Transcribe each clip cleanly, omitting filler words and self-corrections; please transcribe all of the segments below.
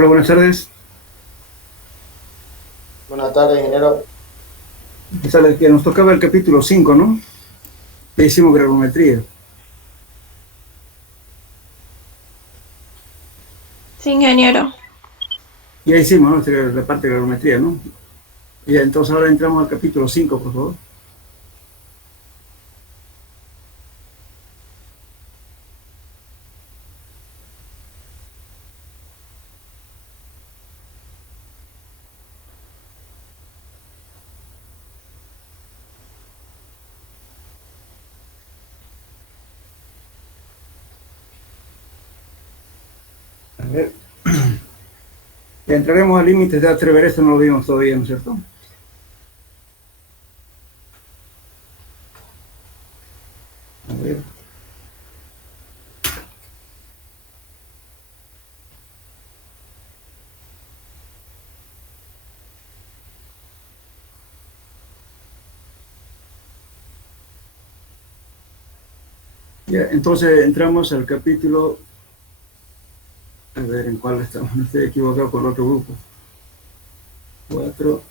Hola, buenas tardes. Buenas tardes, ingeniero. Sale que nos tocaba el capítulo 5, ¿no? Ya hicimos gravimetría. Sí, ingeniero. Ya hicimos, ¿no? La parte de gravimetría, ¿no? Ya, entonces ahora entramos al capítulo 5, por favor. A ver. Ya entraremos al límite de atrever, esto no lo vimos todavía, ¿no es cierto? A ver. Ya, entonces entramos al capítulo. A ver, ¿en cuál estamos? No estoy equivocado con el otro grupo. 4.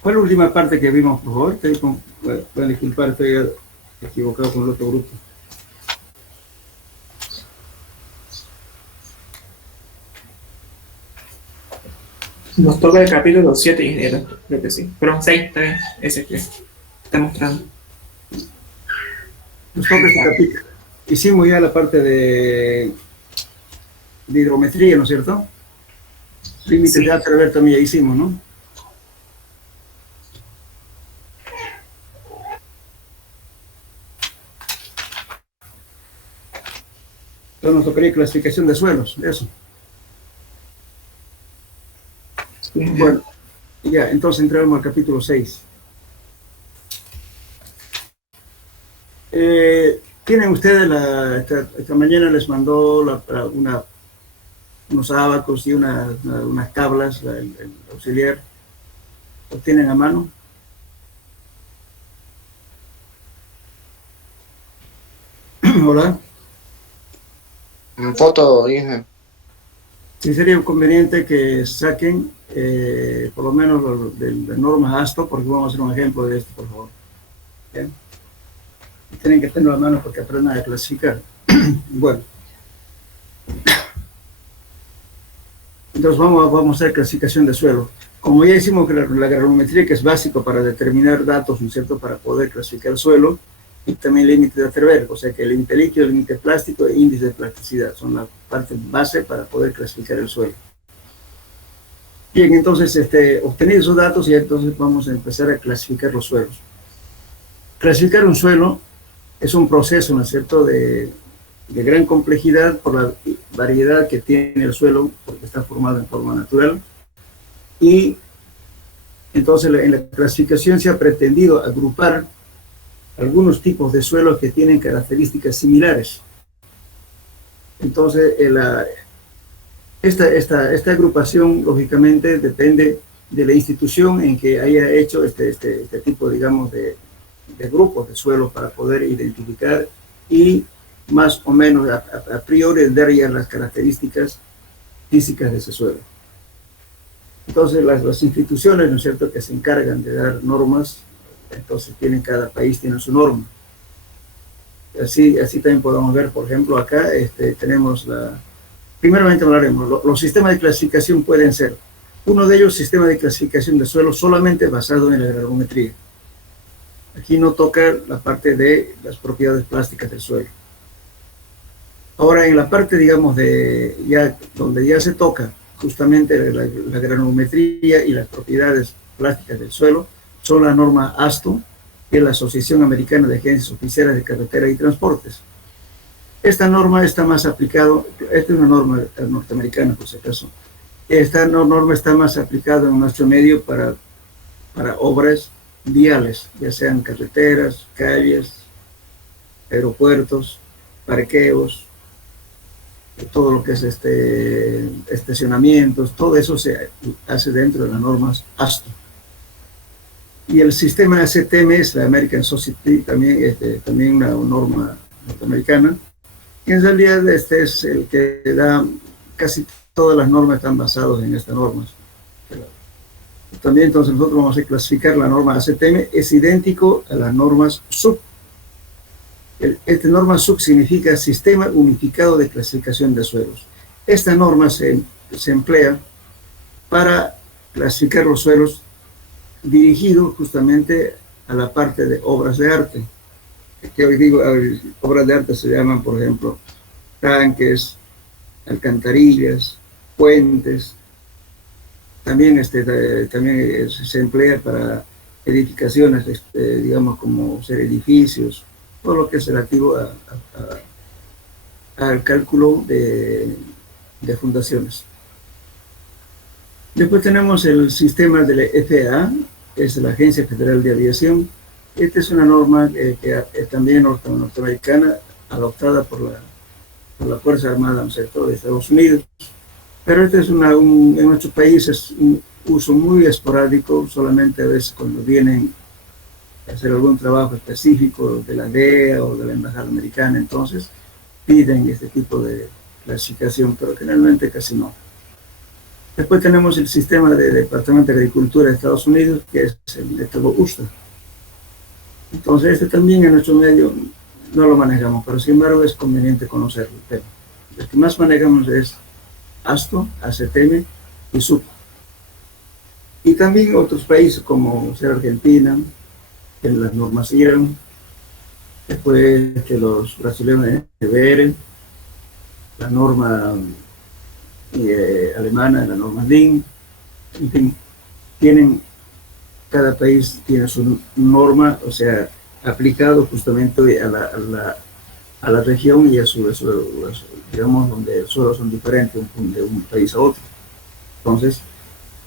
¿Cuál es la última parte que vimos, por favor? Pueden disculpar, estoy equivocado con el otro grupo. Nos toca el capítulo 7, ingeniero. Creo que sí. Pero 6 está bien. Ese que está mostrando. Nos toca este capítulo. Hicimos ya la parte de hidrometría, ¿no es cierto? Límites Sí. de atrever también ya hicimos, ¿no? Entonces nos tocaría clasificación de suelos, eso. Bueno, ya, entonces entramos al capítulo 6. ¿Tienen ustedes, esta mañana les mandó unos abacos y unas tablas, el auxiliar? ¿Lo tienen a mano? Hola. En foto, Inge. Sí, sería conveniente que saquen por lo menos de norma ASTO, porque vamos a hacer un ejemplo de esto, por favor. ¿Bien? Tienen que tenerlo a mano porque aprendan a clasificar. Bueno, entonces vamos a hacer clasificación de suelo. Como ya hicimos la granulometría, que es básico para determinar datos, ¿no es cierto?, para poder clasificar el suelo, y también límite de atrever, o sea que el límite líquido, el límite plástico e índice de plasticidad son la parte base para poder clasificar el suelo. Bien, entonces, obtenidos esos datos, y entonces vamos a empezar a clasificar los suelos. Clasificar un suelo es un proceso, ¿no es cierto?, de gran complejidad por la variedad que tiene el suelo, porque está formado en forma natural. Y entonces en la clasificación se ha pretendido agrupar algunos tipos de suelos que tienen características similares. Entonces, esta agrupación, lógicamente, depende de la institución en que haya hecho este tipo, digamos, de grupos de suelos para poder identificar y más o menos a priori dar ya las características físicas de ese suelo. Entonces, las instituciones, ¿no es cierto?, que se encargan de dar normas, entonces cada país tiene su norma. Así también podemos ver, por ejemplo, acá tenemos primeramente hablaremos, los sistemas de clasificación pueden ser, uno de ellos, sistema de clasificación de suelo solamente basado en la granulometría. Aquí no toca la parte de las propiedades plásticas del suelo. Ahora, en la parte, digamos, donde ya se toca justamente la granulometría y las propiedades plásticas del suelo, son la norma ASTO, que es la Asociación Americana de Agencias Oficiales de Carretera y Transportes. Esta norma está más aplicada, esta es una norma norteamericana, por si acaso. Esta norma está más aplicada en nuestro medio para obras viales, ya sean carreteras, calles, aeropuertos, parqueos, todo lo que es estacionamientos, todo eso se hace dentro de las normas ASTO. Y el sistema ACTM es la American Society, también, también una norma norteamericana, que en realidad este es el que da, casi todas las normas están basadas en estas normas. También entonces nosotros vamos a clasificar la norma ACTM, es idéntico a las normas SUB. Esta norma SUB significa Sistema Unificado de Clasificación de Suelos. Esta norma se emplea para clasificar los suelos dirigido justamente a la parte de obras de arte. Que hoy digo, obras de arte se llaman, por ejemplo, tanques, alcantarillas, puentes. También, también se emplea para edificaciones, digamos, como ser edificios, todo lo que es relativo al cálculo de fundaciones. Después tenemos el sistema de la FAA, que es la Agencia Federal de Aviación. Esta es una norma que es también norteamericana, adoptada por la Fuerza Armada, ¿no es cierto?, de Estados Unidos. Pero este es en nuestros países un uso muy esporádico, solamente a veces cuando vienen a hacer algún trabajo específico de la DEA o de la Embajada Americana, entonces piden este tipo de clasificación, pero generalmente casi no. Después tenemos el sistema del Departamento de Agricultura de Estados Unidos, que es el método USDA. Entonces este también en nuestro medio no lo manejamos, pero sin embargo es conveniente conocerlo. El que más manejamos es ASTO, ACTM y SUB. Y también otros países como Argentina, en las normas IRAM, después que los brasileños EBR, la norma alemana, la norma DIN, en fin, cada país tiene su norma, o sea, aplicado justamente a la región y a su digamos, donde los suelos son diferentes de un país a otro. Entonces,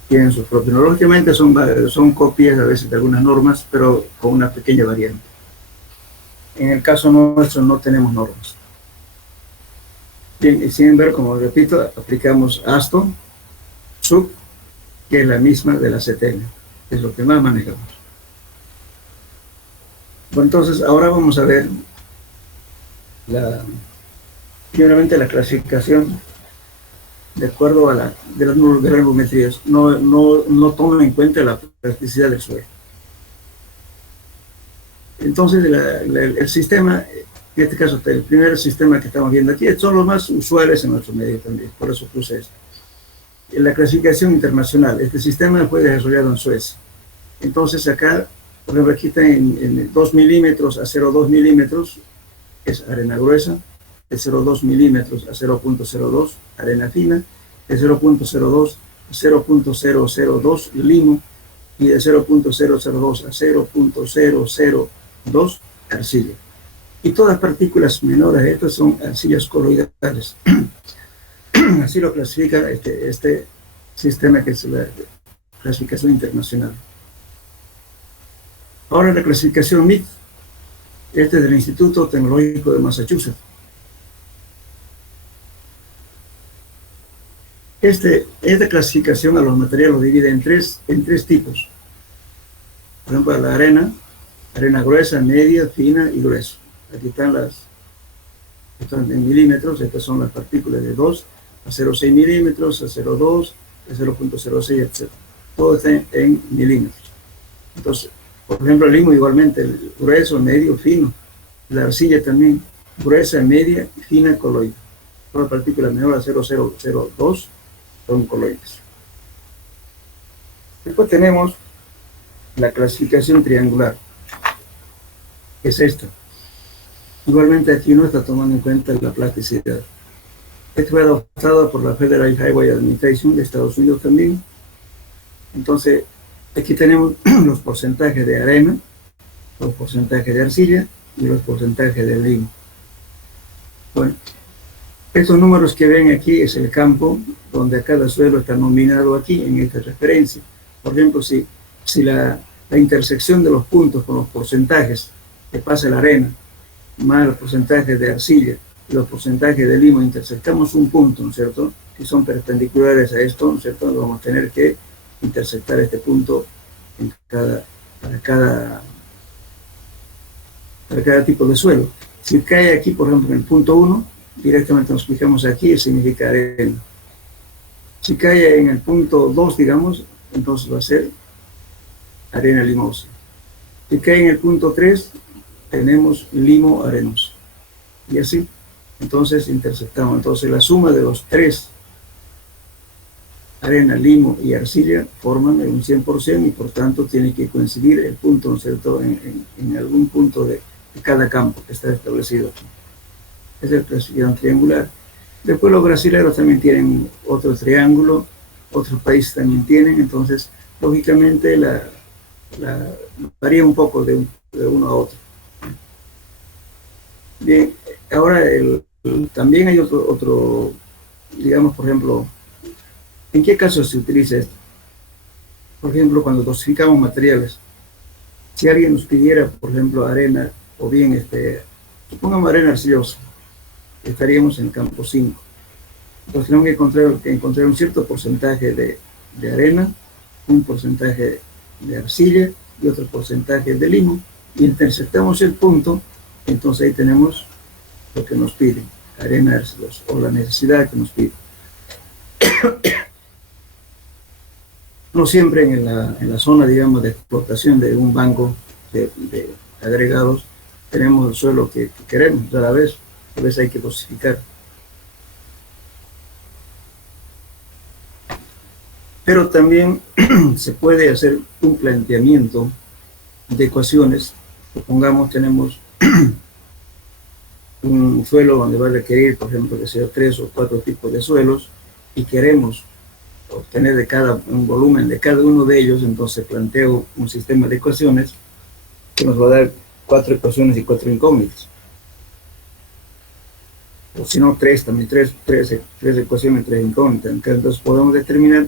tienen sus propios. Lógicamente son copias a veces de algunas normas, pero con una pequeña variante. En el caso nuestro no tenemos normas. Bien, sin embargo, como repito, aplicamos ASTO, SUB, que es la misma de la CTM, que es lo que más manejamos. Bueno, entonces ahora vamos a ver primeramente la clasificación de acuerdo a de las volumetrías. No toma en cuenta la plasticidad del suelo. Entonces el sistema, en este caso el primer sistema que estamos viendo aquí, son los más usuales en nuestro medio también, por eso puse esto. La clasificación internacional, este sistema fue desarrollado en Suecia. Entonces acá, por ejemplo, aquí está en 2 milímetros a 0,2 milímetros, es arena gruesa, de 0,2 milímetros a 0,02, arena fina, de 0,02 a 0,002 limo, y de 0,002 a 0,002 arcilla. Y todas partículas menores, estas son arcillas coloidales. Así lo clasifica este sistema, que es la clasificación internacional. Ahora la clasificación MIT, este es del Instituto Tecnológico de Massachusetts. Esta clasificación a los materiales lo divide en tres tipos. Por ejemplo, la arena gruesa, media, fina y gruesa. Aquí están en milímetros, estas son las partículas de 2 a 0,6 milímetros, a 0,2, a 0,06, etc. Todo está en milímetros. Entonces, por ejemplo, el limo igualmente, el grueso, medio, fino. La arcilla también, gruesa, media y fina, coloide. Toda partícula menor a 0,002 son coloides. Después tenemos la clasificación triangular, que es esta. Igualmente aquí no está tomando en cuenta la plasticidad. Esto fue adoptado por la Federal Highway Administration de Estados Unidos también. Entonces, aquí tenemos los porcentajes de arena, los porcentajes de arcilla y los porcentajes de limo. Bueno, estos números que ven aquí es el campo donde cada suelo está nominado aquí en esta referencia. Por ejemplo, si la intersección de los puntos con los porcentajes que pasa la arena, más los porcentajes de arcilla, los porcentajes de limo, intersectamos un punto, ¿no es cierto?, que son perpendiculares a esto, ¿no es cierto?, vamos a tener que intersectar este punto para cada tipo de suelo. Si cae aquí, por ejemplo, en el punto 1, directamente nos fijamos aquí, significa arena. Si cae en el punto 2, digamos, entonces va a ser arena limosa. Si cae en el punto 3, tenemos limo arenoso. Y así, entonces intersectamos. Entonces la suma de los tres, arena, limo y arcilla, forman un 100% y por tanto tiene que coincidir el punto, ¿no es cierto?, en algún punto de cada campo que está establecido aquí. Es el precisión triangular. Después los brasileños también tienen otro triángulo, otros países también tienen, entonces lógicamente varía un poco de uno a otro. Bien, ahora también hay otro, digamos, por ejemplo, ¿en qué caso se utiliza esto? Por ejemplo, cuando dosificamos materiales, si alguien nos pidiera, por ejemplo, arena, o bien, supongamos arena arcillosa, estaríamos en el campo 5. Entonces tenemos que encontrar un cierto porcentaje de arena, un porcentaje de arcilla y otro porcentaje de limo, y intersectamos el punto, entonces ahí tenemos lo que nos piden, arena arcillosa, o la necesidad que nos piden. No siempre en la zona, digamos, de explotación de un banco de agregados, tenemos el suelo que queremos, a veces hay que dosificar. Pero también se puede hacer un planteamiento de ecuaciones. Supongamos tenemos un suelo donde va a requerir, por ejemplo, que sea 3 o 4 tipos de suelos y queremos obtener un volumen de cada uno de ellos, entonces planteo un sistema de ecuaciones que nos va a dar 4 ecuaciones y 4 incógnitas. O si no, 3 ecuaciones, 3 incógnitas. Entonces podemos determinar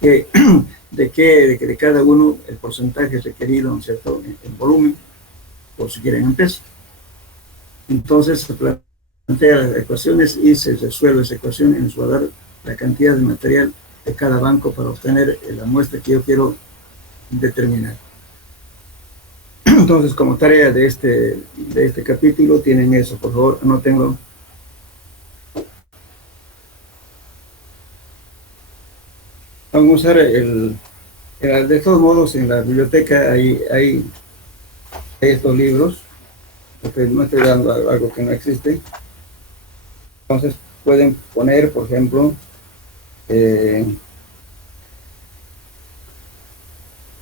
de cada uno el porcentaje requerido, ¿no es cierto?, en volumen, o si quieren en peso. Entonces se plantea las ecuaciones y se resuelve esa ecuación y nos va a dar la cantidad de material de cada banco para obtener la muestra que yo quiero determinar. Entonces, como tarea de este capítulo, tienen eso. Por favor, anótenlo. Vamos a usar de todos modos, en la biblioteca hay estos libros, porque no estoy dando algo que no existe. Entonces, pueden poner, por ejemplo,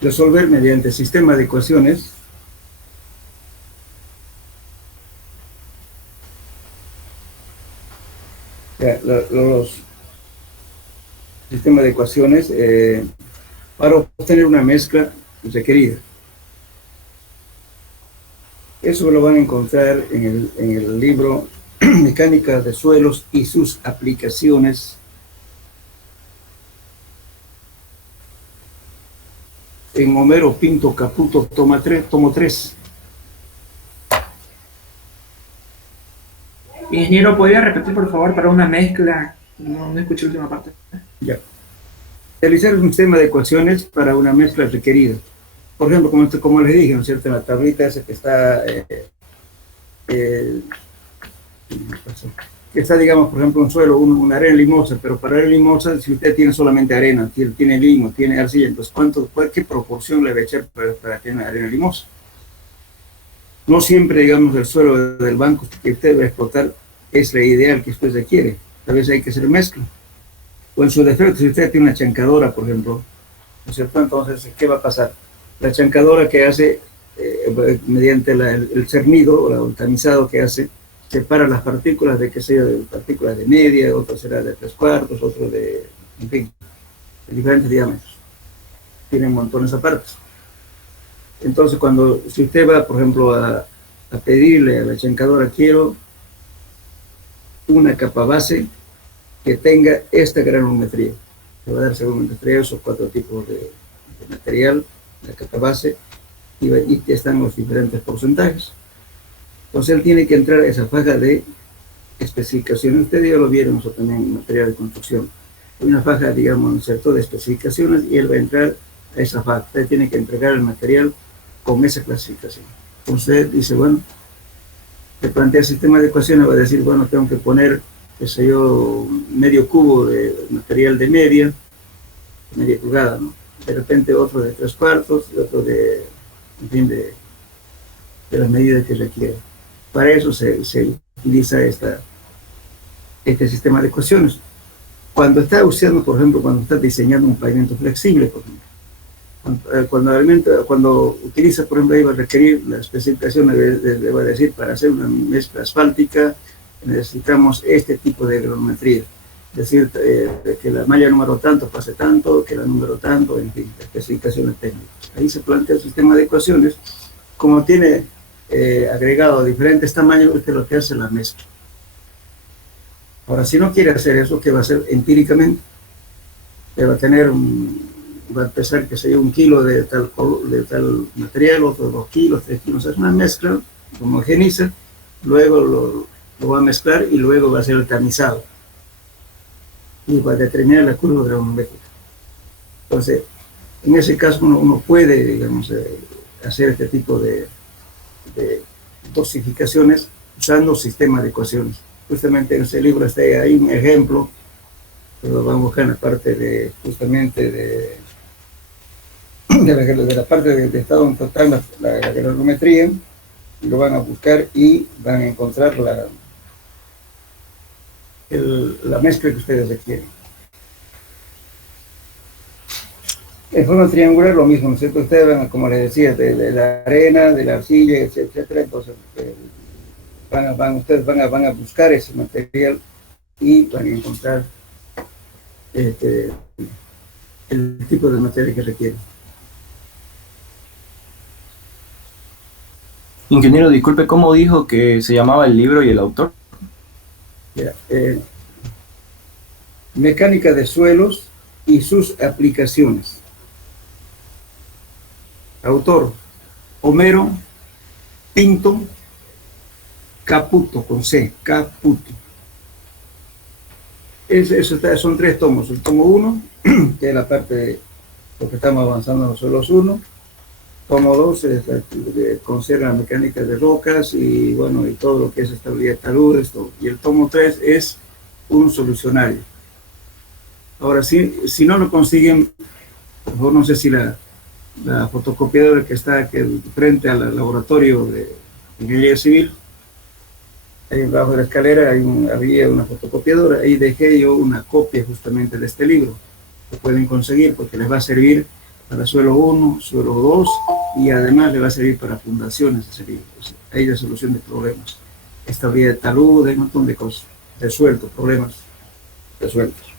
resolver mediante sistema de ecuaciones los sistemas de ecuaciones para obtener una mezcla requerida. Eso lo van a encontrar en el libro Mecánica de Suelos y sus aplicaciones, en Homero Pinto Caputo, tomo 3. Ingeniero, ¿podría repetir, por favor, para una mezcla? No escuché la última parte. Ya. Realizar un sistema de ecuaciones para una mezcla requerida. Por ejemplo, como les dije, ¿no es cierto?, en la tablita esa que está, digamos, por ejemplo, un suelo, una arena limosa, pero para arena limosa, si usted tiene solamente arena, tiene limo, tiene arcilla, entonces ¿qué proporción le va a echar para tener una arena limosa? No siempre, digamos, el suelo del banco que usted va a explotar es la ideal que usted requiere. A veces hay que hacer mezcla. O en su defecto, si usted tiene una chancadora, por ejemplo, ¿no es cierto? Entonces, ¿qué va a pasar? La chancadora que hace, mediante el cernido o el tamizado que hace, separa las partículas de, que sea, de partículas de media, otro será de 3/4, otro de, en fin, de diferentes diámetros. Tienen montones aparte. Entonces, si usted va, por ejemplo, a pedirle a la chancadora, quiero una capa base que tenga esta granulometría. Le va a dar seguramente 3 o 4 tipos de material, la capa base, y están los diferentes porcentajes. Entonces él tiene que entrar a esa faja de especificaciones. Ustedes ya lo vieron eso también en material de construcción. Hay una faja, digamos, ¿no es cierto?, de especificaciones y él va a entrar a esa faja. Usted tiene que entregar el material con esa clasificación. Entonces dice, bueno, te plantea el sistema de ecuaciones, va a decir, bueno, tengo que poner, qué sé yo, medio cubo de material de media pulgada, ¿no? De repente otro de 3/4 y otro de, en fin, de las medidas que requiere. Para eso se utiliza este sistema de ecuaciones. Cuando está usando, por ejemplo, cuando está diseñando un pavimento flexible, por ejemplo, cuando utiliza, por ejemplo, ahí va a requerir la especificación, le va a decir, para hacer una mezcla asfáltica necesitamos este tipo de granulometría. Es decir, que la malla número tanto pase tanto, que la número tanto, en fin, especificaciones técnicas. Ahí se plantea el sistema de ecuaciones. Como tiene agregado diferentes tamaños, usted lo que hace es la mezcla. Ahora, si no quiere hacer eso, ¿qué va a hacer empíricamente? Va a tener va a empezar que sea 1 kilo de tal material, otro 2 kilos, 3 kilos, es una mezcla, homogeniza, luego lo va a mezclar y luego va a hacer el tamizado y va a determinar la curva granulométrica. Entonces, en ese caso uno puede, digamos, hacer este tipo de dosificaciones usando sistemas de ecuaciones. Justamente en ese libro está ahí un ejemplo, pero vamos a buscar en la parte de, justamente de la parte de estado en total, la granulometría, lo van a buscar y van a encontrar la mezcla que ustedes requieren. En forma triangular lo mismo, ¿no es cierto? Ustedes van, como les decía, de la arena, de la arcilla, etcétera. Entonces, ustedes van a buscar ese material y van a encontrar el tipo de material que requieren. Ingeniero, disculpe, ¿cómo dijo que se llamaba el libro y el autor? Mecánica de suelos y sus aplicaciones. Autor: Homero Pinto Caputo, con C, Caputo. Son 3 tomos. El tomo 1, que es la parte de lo que estamos avanzando en los suelos 1. Tomo 2, considera la mecánica de rocas y, bueno, y todo lo que es estabilidad de taludes. Y el tomo 3 es un solucionario. Ahora, si no lo consiguen, por favor, no sé si la fotocopiadora que está aquí frente al laboratorio de ingeniería civil, ahí abajo de la escalera había una fotocopiadora, ahí dejé yo una copia justamente de este libro, que pueden conseguir porque les va a servir para suelo 1, suelo 2 y además le va a servir para fundaciones ese libro. Ahí de solución de problemas, estabilidad de talud, un montón de cosas, resueltos, problemas resueltos.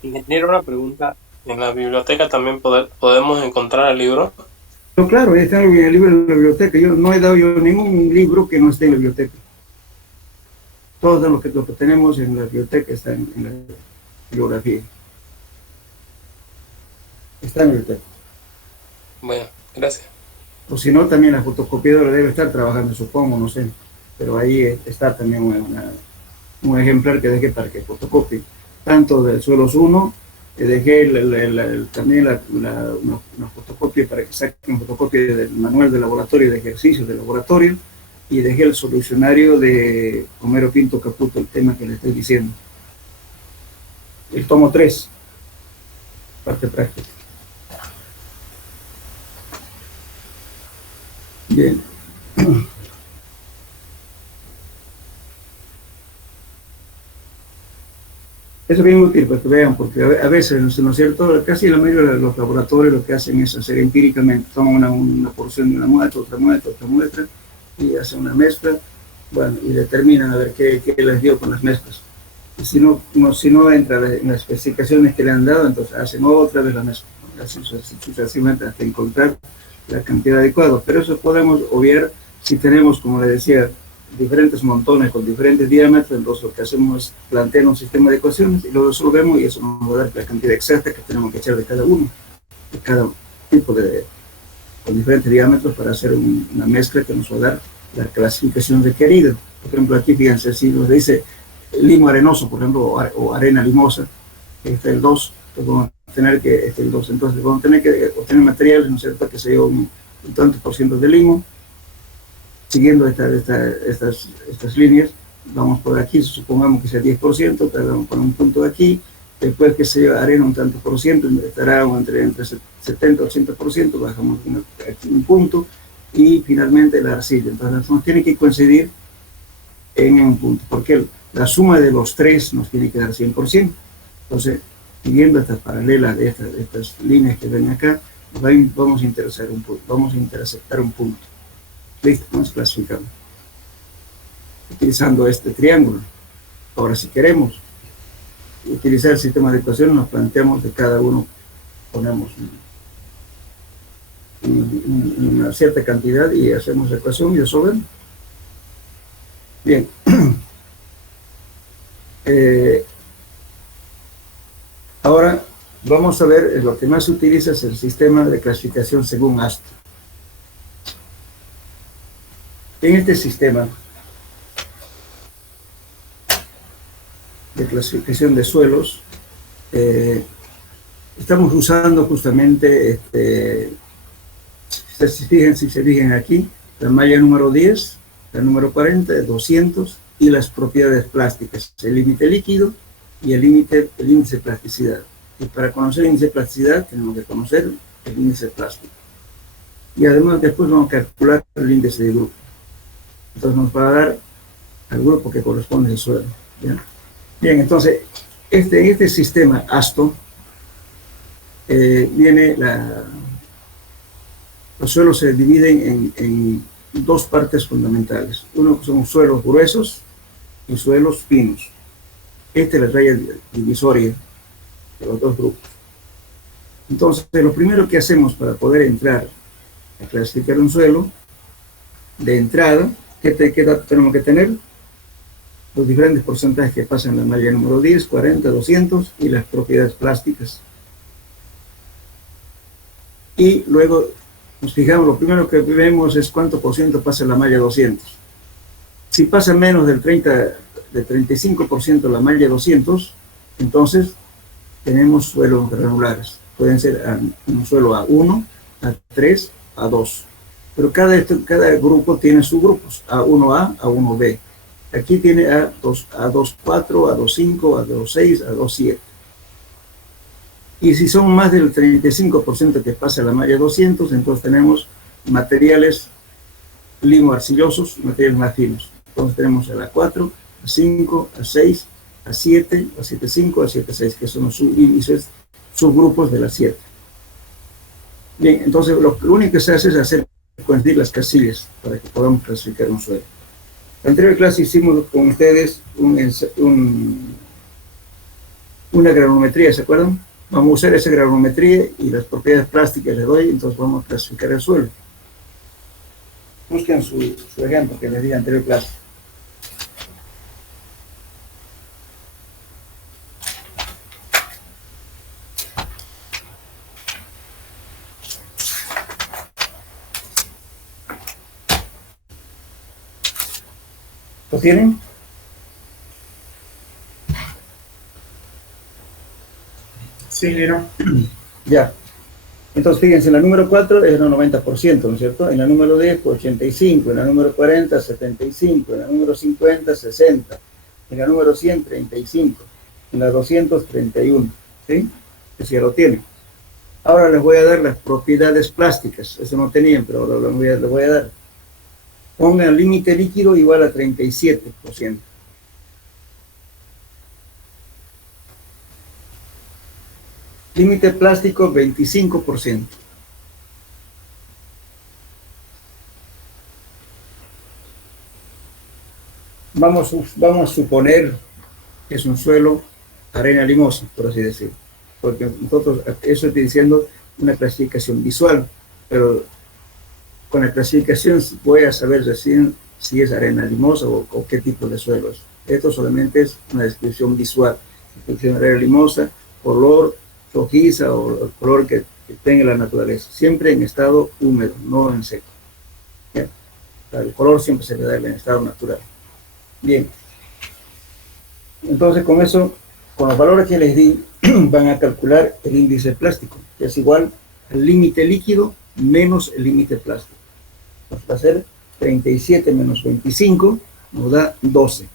Ingeniero, una pregunta. ¿En la biblioteca también podemos encontrar el libro? Pero claro, está en el libro de la biblioteca. Yo no he dado ningún libro que no esté en la biblioteca. Todo lo que tenemos en la biblioteca está en la bibliografía. Está en la biblioteca. Bueno, gracias. O si no, también la fotocopiadora debe estar trabajando, supongo, no sé. Pero ahí está también un ejemplar que dejé para que fotocopie. Tanto del suelos 1, dejé también una fotocopia para que saquen fotocopia del manual de laboratorio, de ejercicios de laboratorio, y dejé el solucionario de Homero Pinto Caputo, el tema que le estoy diciendo. El tomo 3, parte práctica. Bien. Eso es bien útil para que vean, porque a veces, ¿no es cierto?, casi la mayoría de los laboratorios lo que hacen es hacer empíricamente, toman una porción de una muestra, otra muestra, y hacen una mezcla, bueno, y determinan a ver qué les dio con las mezclas. Y si no entra en las especificaciones que le han dado, entonces hacen otra vez la mezcla, ¿no? Hacen sucesivamente hasta encontrar la cantidad adecuada, pero eso podemos obviar si tenemos, como le decía, diferentes montones con diferentes diámetros. Entonces lo que hacemos es plantear un sistema de ecuaciones y lo resolvemos, y eso nos va a dar la cantidad exacta que tenemos que echar de cada uno, de cada tipo de, con diferentes diámetros, para hacer una mezcla que nos va a dar la clasificación requerida. Por ejemplo, aquí fíjense, si nos dice limo arenoso, por ejemplo, o arena limosa, este es el 2, entonces vamos a tener que, el 2, entonces vamos a tener que obtener materiales, ¿no es cierto?, que se lleva un tanto por ciento de limo. Siguiendo estas líneas, vamos por aquí, supongamos que sea 10%, vamos por un punto de aquí, después que se lleva arena un tanto por ciento, estará entre 70 y 80%, bajamos aquí un punto, y finalmente la arcilla. Entonces nos tiene que coincidir en un punto, porque la suma de los tres nos tiene que dar 100%. Entonces, siguiendo estas paralelas de estas líneas que ven acá, vamos a interceptar un punto. Listo, nos clasificamos utilizando este triángulo. Ahora, si queremos utilizar el sistema de ecuaciones, nos planteamos de cada uno, ponemos una cierta cantidad y hacemos la ecuación y resolvemos. Bien. Ahora vamos a ver, lo que más se utiliza es el sistema de clasificación según ASTO. En este sistema de clasificación de suelos, estamos usando justamente, si se fijan aquí, la malla número 10, la número 40, 200, y las propiedades plásticas, el límite líquido y el índice de plasticidad. Y para conocer el índice de plasticidad tenemos que conocer el índice plástico. Y además después vamos a calcular el índice de grupo. Entonces nos va a dar al grupo que corresponde al suelo. Bien, entonces este sistema ASTO los suelos se dividen en dos partes fundamentales. Uno son suelos gruesos y suelos finos. Esta es la raya divisoria de los dos grupos. Entonces, lo primero que hacemos para poder entrar a clasificar un suelo, de entrada, ¿qué datos tenemos que tener? Los diferentes porcentajes que pasan en la malla número 10, 40, 200 y las propiedades plásticas. Y luego nos fijamos, lo primero que vemos es cuánto por ciento pasa en la malla 200. Si pasa menos del 35% la malla 200, entonces tenemos suelos granulares. Pueden ser un suelo A1, A3, A2. Pero cada grupo tiene subgrupos, A1A, A1B. Aquí tiene A2, A2.4, A2.5, A2.6, A2.7. Y si son más del 35% que pasa la malla 200, entonces tenemos materiales limo arcillosos, materiales más finos. Entonces tenemos el A4, A5, A6, A7, A7.5, A7.6, que son los índices, subgrupos de la 7. Bien, entonces lo único que se hace es hacer coincidir las casillas para que podamos clasificar un suelo. En la anterior clase hicimos con ustedes una granulometría, ¿se acuerdan? Vamos a usar esa granulometría y las propiedades plásticas le doy, entonces vamos a clasificar el suelo. Busquen su ejemplo que les di en la anterior clase. ¿Lo tienen? Sí, ingeniero. Ya. Entonces, fíjense, en la número 4 es el 90%, ¿no es cierto? En la número 10, 85. En la número 40, 75. En la número 50, 60. En la número 100, 35. En la 200, 31. ¿Sí? Eso ya lo tienen. Ahora les voy a dar las propiedades plásticas. Eso no tenían, pero ahora les voy a dar. Pongan límite líquido igual a 37%. Límite plástico, 25%. Vamos a suponer que es un suelo arena limosa, por así decirlo. Porque nosotros, eso estoy diciendo una clasificación visual, pero con la clasificación voy a saber recién si es arena limosa o qué tipo de suelo es. Esto solamente es una descripción visual. Descripción de arena limosa, color, rojiza o el color que tenga la naturaleza. Siempre en estado húmedo, no en seco. ¿Ya? El color siempre se le da en estado natural. Bien. Entonces con eso, con los valores que les di, van a calcular el índice plástico, que es igual al límite líquido menos el límite plástico. Va a ser 37 menos 25, nos da 12.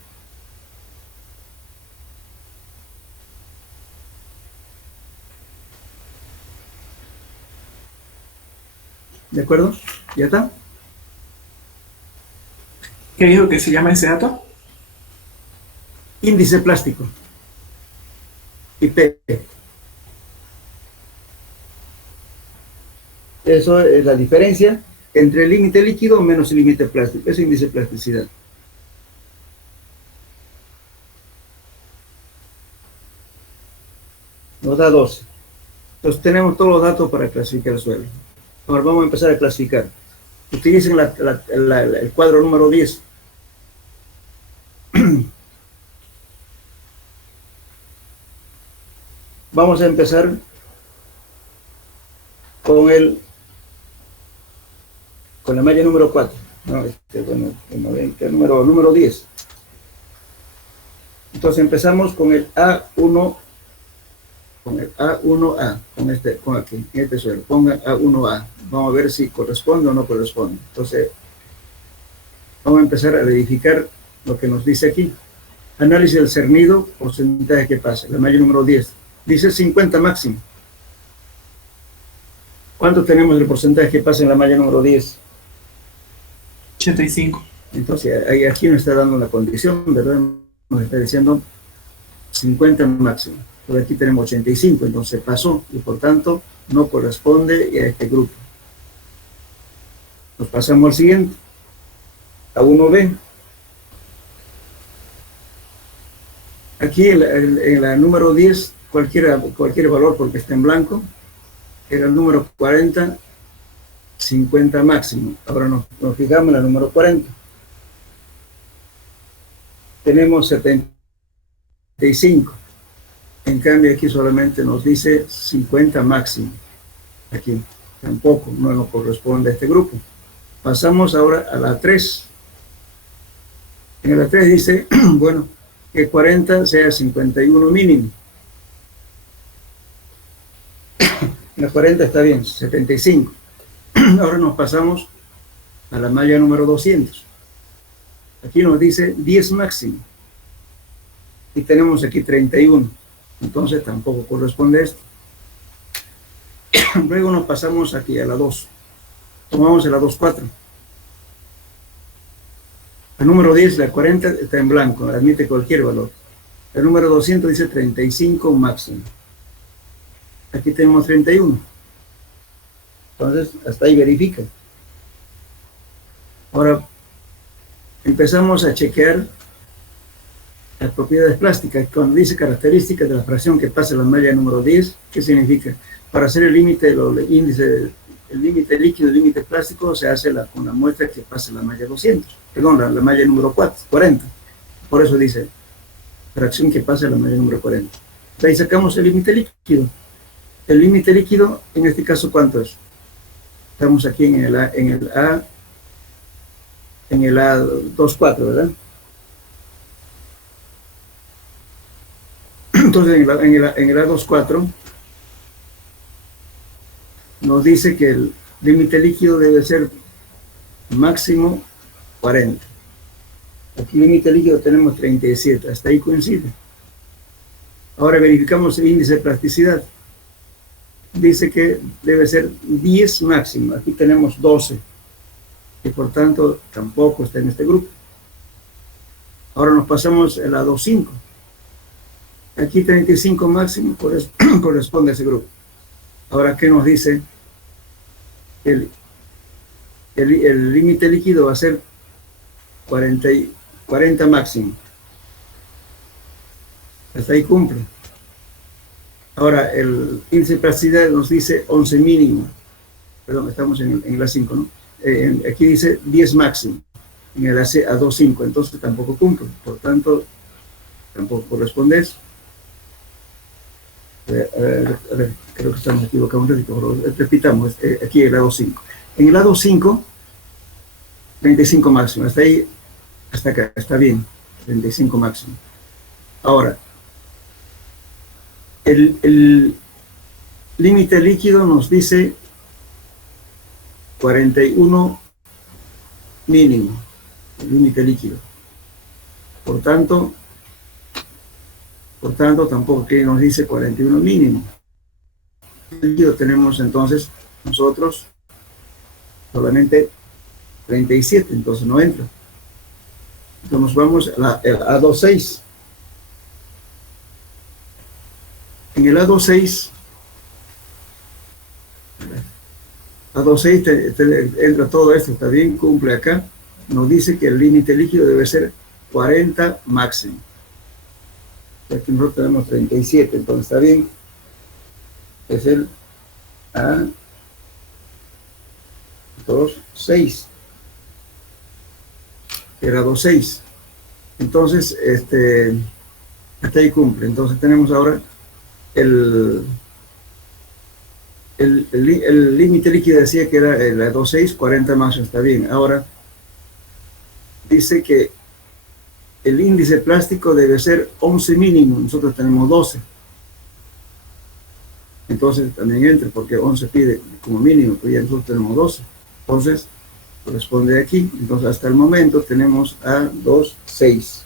¿De acuerdo? ¿Ya está? ¿Qué dijo que se llama ese dato? Índice plástico. IP. Eso es la diferencia entre el límite líquido menos el límite plástico. Es índice de plasticidad. Nos da 12. Entonces tenemos todos los datos para clasificar el suelo. Ahora vamos a empezar a clasificar. Utilicen el cuadro número 10. Vamos a empezar con la malla número 4. No, el número 10. Entonces empezamos con el A1, con el A1A, con aquí, en este suelo. Pongan A1A. Vamos a ver si corresponde o no corresponde. Entonces, vamos a empezar a verificar lo que nos dice aquí. Análisis del cernido, porcentaje que pasa. La malla número 10. Dice 50 máximo. ¿Cuánto tenemos del porcentaje que pasa en la malla número 10? 85. Entonces, aquí nos está dando una condición, ¿verdad? Nos está diciendo 50 máximo. Entonces aquí tenemos 85, entonces pasó, y por tanto no corresponde a este grupo. Nos pasamos al siguiente, A1B. Aquí en la número 10, cualquier valor porque está en blanco, era el número 40, 50 máximo. Ahora nos fijamos en el número 40. Tenemos 75. En cambio aquí solamente nos dice 50 máximo. Aquí tampoco, no nos corresponde a este grupo. Pasamos ahora a la 3. En la 3 dice, bueno, que 40 sea 51 mínimo. La 40 está bien, 75. Ahora nos pasamos a la malla número 200. Aquí nos dice 10 máximo. Y tenemos aquí 31. Entonces tampoco corresponde a esto. Luego nos pasamos aquí a la 2. Tomamos la 2.4. El número 10, la 40, está en blanco, admite cualquier valor. El número 200 dice 35 máximo. Aquí tenemos 31. Entonces, hasta ahí verifica. Ahora, empezamos a chequear las propiedades plásticas. Cuando dice características de la fracción que pasa la malla número 10, ¿qué significa? Para hacer el límite, el límite líquido, el límite plástico, se hace con la muestra que pasa la malla 200. Perdón, la malla número 40. Por eso dice, fracción que pasa la malla número 40. De ahí sacamos el límite líquido. El límite líquido, en este caso, ¿cuánto es? Estamos aquí en el A2.4, ¿verdad? Entonces, en el A2.4 nos dice que el límite líquido debe ser máximo 40. Aquí límite líquido tenemos 37, hasta ahí coincide. Ahora verificamos el índice de plasticidad. Dice que debe ser 10 máximo, aquí tenemos 12, y por tanto tampoco está en este grupo. Ahora nos pasamos a la 2.5. Aquí 35 máximo corresponde a ese grupo. Ahora, ¿qué nos dice? El límite líquido va a ser 40 máximo. Hasta ahí cumple. Ahora, el índice de plasticidad nos dice 11 mínimo. Perdón, estamos en la 5, ¿no? aquí dice 10 máximo, en el A25, entonces tampoco cumple, por tanto, tampoco corresponde eso. A ver, creo que estamos equivocados un ratito, repitamos, aquí el lado 5. En el lado 5, 35 máximo, hasta ahí, hasta acá, está bien, 35 máximo. Ahora, el límite líquido nos dice 41 mínimo, el límite líquido. Por tanto, tampoco que nos dice 41 mínimo. El líquido tenemos entonces nosotros solamente 37, entonces no entra. Entonces nos vamos a A26. En el A26, entra todo esto, está bien, cumple acá. Nos dice que el límite líquido debe ser 40 máximo. Aquí nosotros tenemos 37, entonces está bien. Es el A26. El A26. Entonces, hasta ahí cumple. Entonces tenemos ahora el límite líquido decía que era el A26, 40 máximo, está bien. Ahora dice que el índice plástico debe ser 11 mínimo, nosotros tenemos 12. Entonces también entra, porque 11 pide como mínimo, pero ya nosotros tenemos 12. Entonces, corresponde aquí. Entonces, hasta el momento tenemos A26.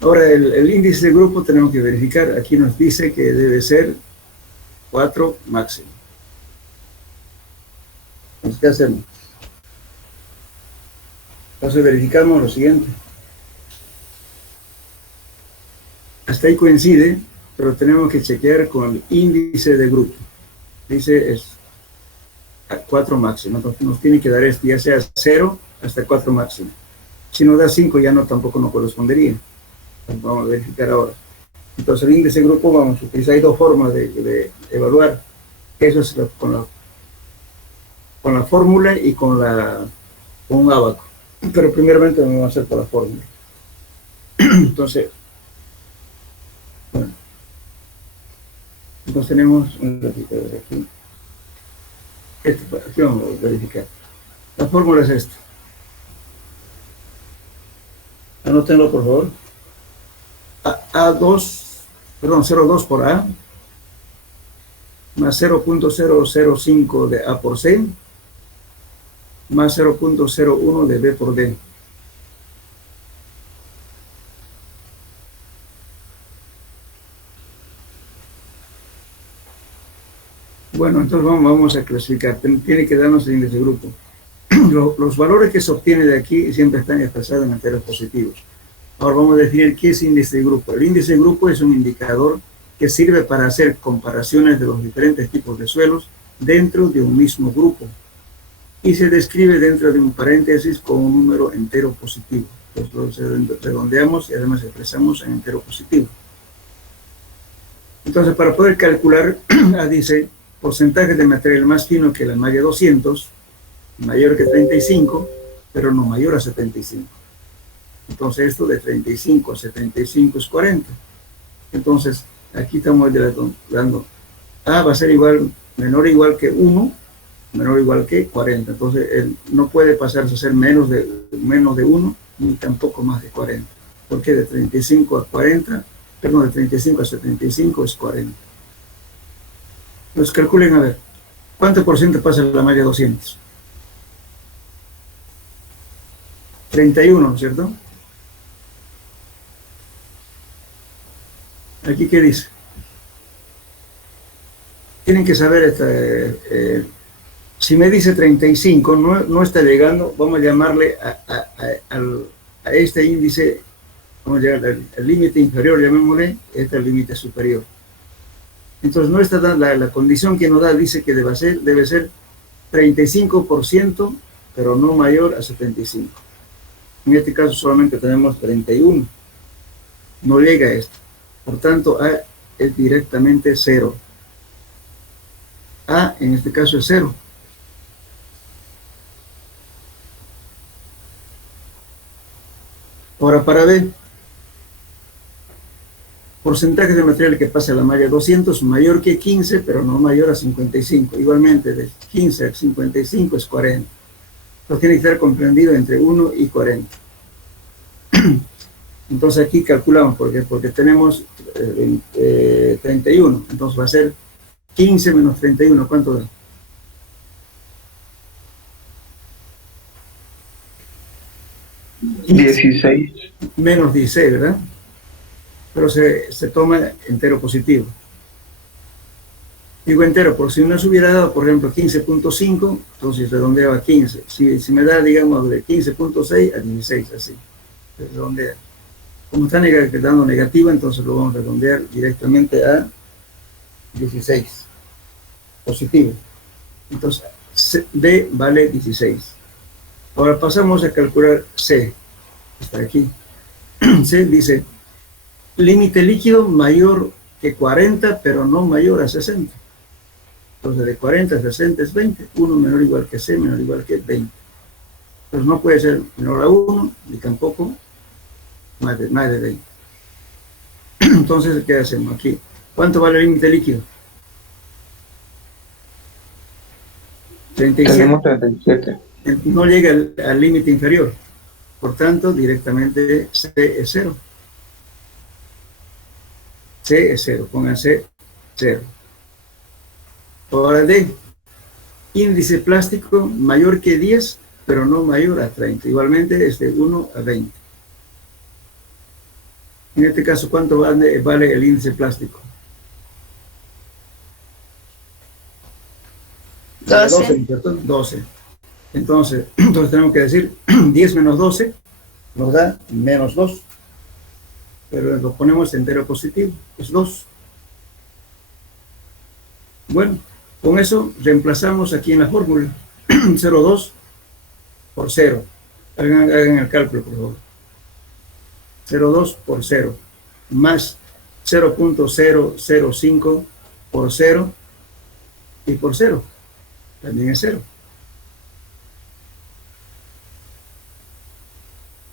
Ahora, el índice de grupo tenemos que verificar. Aquí nos dice que debe ser 4 máximo. Entonces, ¿qué hacemos? Entonces, verificamos lo siguiente. Hasta ahí coincide, pero tenemos que chequear con el índice de grupo. Dice es 4 máximo. Entonces, nos tiene que dar esto, ya sea 0 hasta 4 máximo. Si nos da 5, ya no tampoco nos correspondería. Vamos a verificar ahora. Entonces el índice de grupo vamos a utilizar, hay dos formas de evaluar. Eso es con la fórmula y con un abaco. Pero primeramente vamos a hacer por la fórmula. Entonces, bueno. Entonces tenemos un ratito de aquí. Aquí vamos a verificar. La fórmula es esta. Anótenlo por favor. A2 por A más 0.005 de A por C más 0.01 de B por D. Bueno, entonces vamos a clasificar. Tiene que darnos el índice de grupo. Los valores que se obtienen de aquí siempre están expresados en enteros positivos. Ahora vamos a definir qué es índice de grupo. El índice de grupo es un indicador que sirve para hacer comparaciones de los diferentes tipos de suelos dentro de un mismo grupo y se describe dentro de un paréntesis con un número entero positivo. Entonces lo redondeamos y además expresamos en entero positivo. Entonces, para poder calcular, dice porcentaje de material más fino que la malla 200, mayor que 35, pero no mayor a 75. Entonces esto de 35 a 75 es 40. Entonces aquí estamos dando A va a ser igual, menor o igual que 1, menor o igual que 40. Entonces él no puede pasarse a ser menos de 1 ni tampoco más de 40. Porque de 35 a 40, perdón, de 35 a 75 es 40. Entonces calculen a ver, ¿cuánto por ciento pasa la malla 200? 31, ¿cierto? Aquí, ¿qué dice? Tienen que saber, si me dice 35, no está llegando, vamos a llamarle a este índice, vamos a llegar al límite inferior, llamémosle, este es el límite superior. Entonces, no está dando la condición que nos da, dice que debe ser 35%, pero no mayor a 75. En este caso solamente tenemos 31. No llega a esto. Por tanto, A es directamente 0. A en este caso es 0. Ahora para B, porcentaje de material que pasa a la malla 200 mayor que 15, pero no mayor a 55. Igualmente, de 15 a 55 es 40. Entonces tiene que estar comprendido entre 1 y 40. Entonces aquí calculamos, porque tenemos 31. Entonces va a ser 15 menos 31. ¿Cuánto da? Menos 16, ¿verdad? Pero se toma entero positivo. Digo entero, por si no se hubiera dado, por ejemplo, 15.5, entonces redondeaba a 15. Si me da, digamos, de 15.6 a 16, así, se redondea. Como está dando negativa, entonces lo vamos a redondear directamente a 16, positivo. Entonces, D vale 16. Ahora pasamos a calcular C. Está aquí. C dice, límite líquido mayor que 40, pero no mayor a 60. Entonces, de 40 a 60 es 20. 1 menor o igual que C, menor o igual que 20. Entonces, no puede ser menor a 1, ni tampoco más de 20. Entonces, ¿qué hacemos aquí? ¿Cuánto vale el límite líquido? 37. Tenemos 37. No llega al límite inferior. Por tanto, directamente C es 0. C es 0. Pónganse 0. Ahora D. Índice plástico mayor que 10, pero no mayor a 30. Igualmente es de 1 a 20. En este caso, ¿cuánto vale el índice plástico? 12. 12. Entonces tenemos que decir 10 menos 12 nos da menos 2. Pero lo ponemos entero positivo, es 2. Bueno, con eso reemplazamos aquí en la fórmula 0,2 por 0. Hagan el cálculo, por favor. 0,2 por 0, más 0.005 por 0 y por 0. También es 0.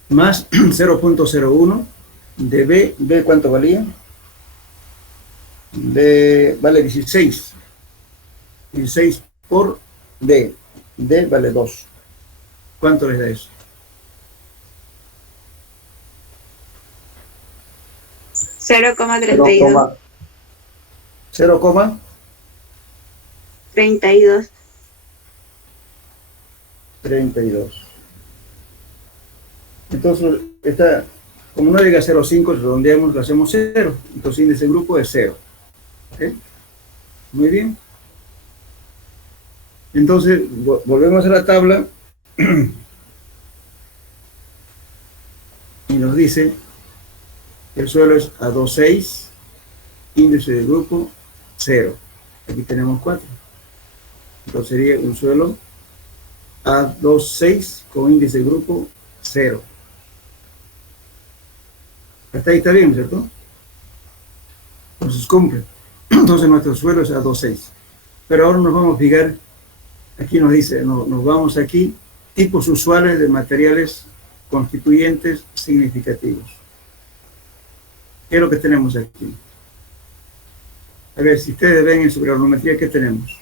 Más 0.01 de B. ¿B cuánto valía? B vale 16. 16 por D. D vale 2. ¿Cuánto les da eso? 0,32. 0,32. 32. Entonces, como no llega a 0,5, redondeamos, lo hacemos 0. Entonces, índice de grupo es 0. ¿Ok? Muy bien. Entonces, volvemos a la tabla y nos dice que el suelo es a 2,6, índice de grupo 0. Aquí tenemos 4. Entonces sería un suelo a 2,6 con índice de grupo 0. Hasta ahí está bien, ¿cierto? Entonces cumple. Entonces nuestro suelo es a 2,6. Pero ahora nos vamos a fijar, aquí nos dice, nos vamos aquí, tipos usuales de materiales constituyentes significativos. ¿Qué es lo que tenemos aquí? A ver, si ustedes ven en su granulometría, ¿qué tenemos?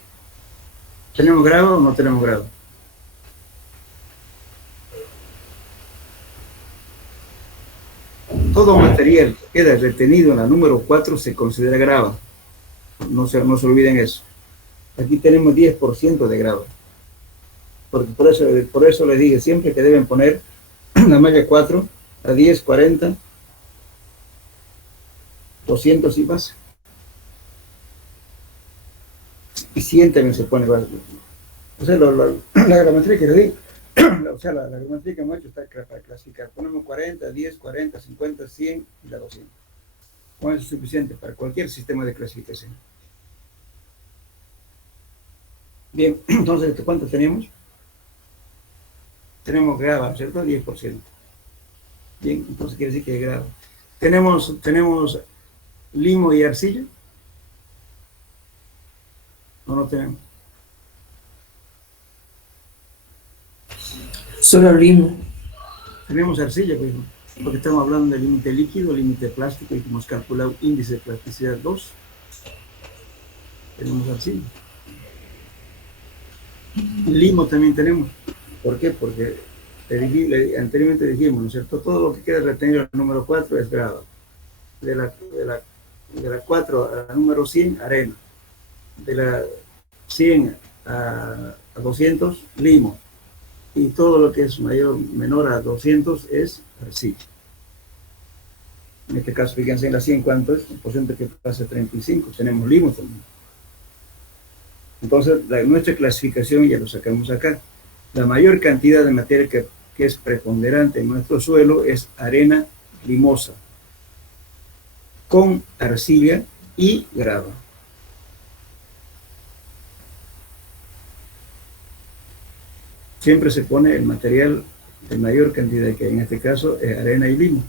¿Tenemos grado o no tenemos grado? Todo material que queda retenido en la número 4 se considera grava. No se olviden eso. Aquí tenemos 10% de grava. Porque por eso les dije siempre que deben poner la malla 4 a 10, 40, 200 y más. Y 100 también se pone. O sea, la grametría que le di, o sea, la grametría que hemos hecho está para clasificar. Ponemos 40, 10, 40, 50, 100 y la 200. Con eso es suficiente para cualquier sistema de clasificación. Bien, entonces, ¿cuánto tenemos? Tenemos grava, ¿cierto? 10%. Bien, entonces quiere decir que es grava. ¿Tenemos limo y arcilla? ¿O no tenemos? Solo limo. Tenemos arcilla, pues. porque estamos hablando del límite líquido, límite plástico, y hemos calculado índice de plasticidad 2. Tenemos arcilla. Limo también tenemos. ¿Por qué? Porque anteriormente dijimos, ¿no es cierto? Todo lo que queda retenido al número 4 es grava. De la 4 a la número 100, arena. De la 100 a 200, limo. Y todo lo que es menor a 200 es arcilla. En este caso, fíjense en la 100, ¿cuánto es? El porcentaje que pasa 35. Tenemos limo también. Entonces, nuestra clasificación ya lo sacamos acá. La mayor cantidad de materia que es preponderante en nuestro suelo es arena limosa, con arcilla y grava. Siempre se pone el material de mayor cantidad, que en este caso es arena y limo.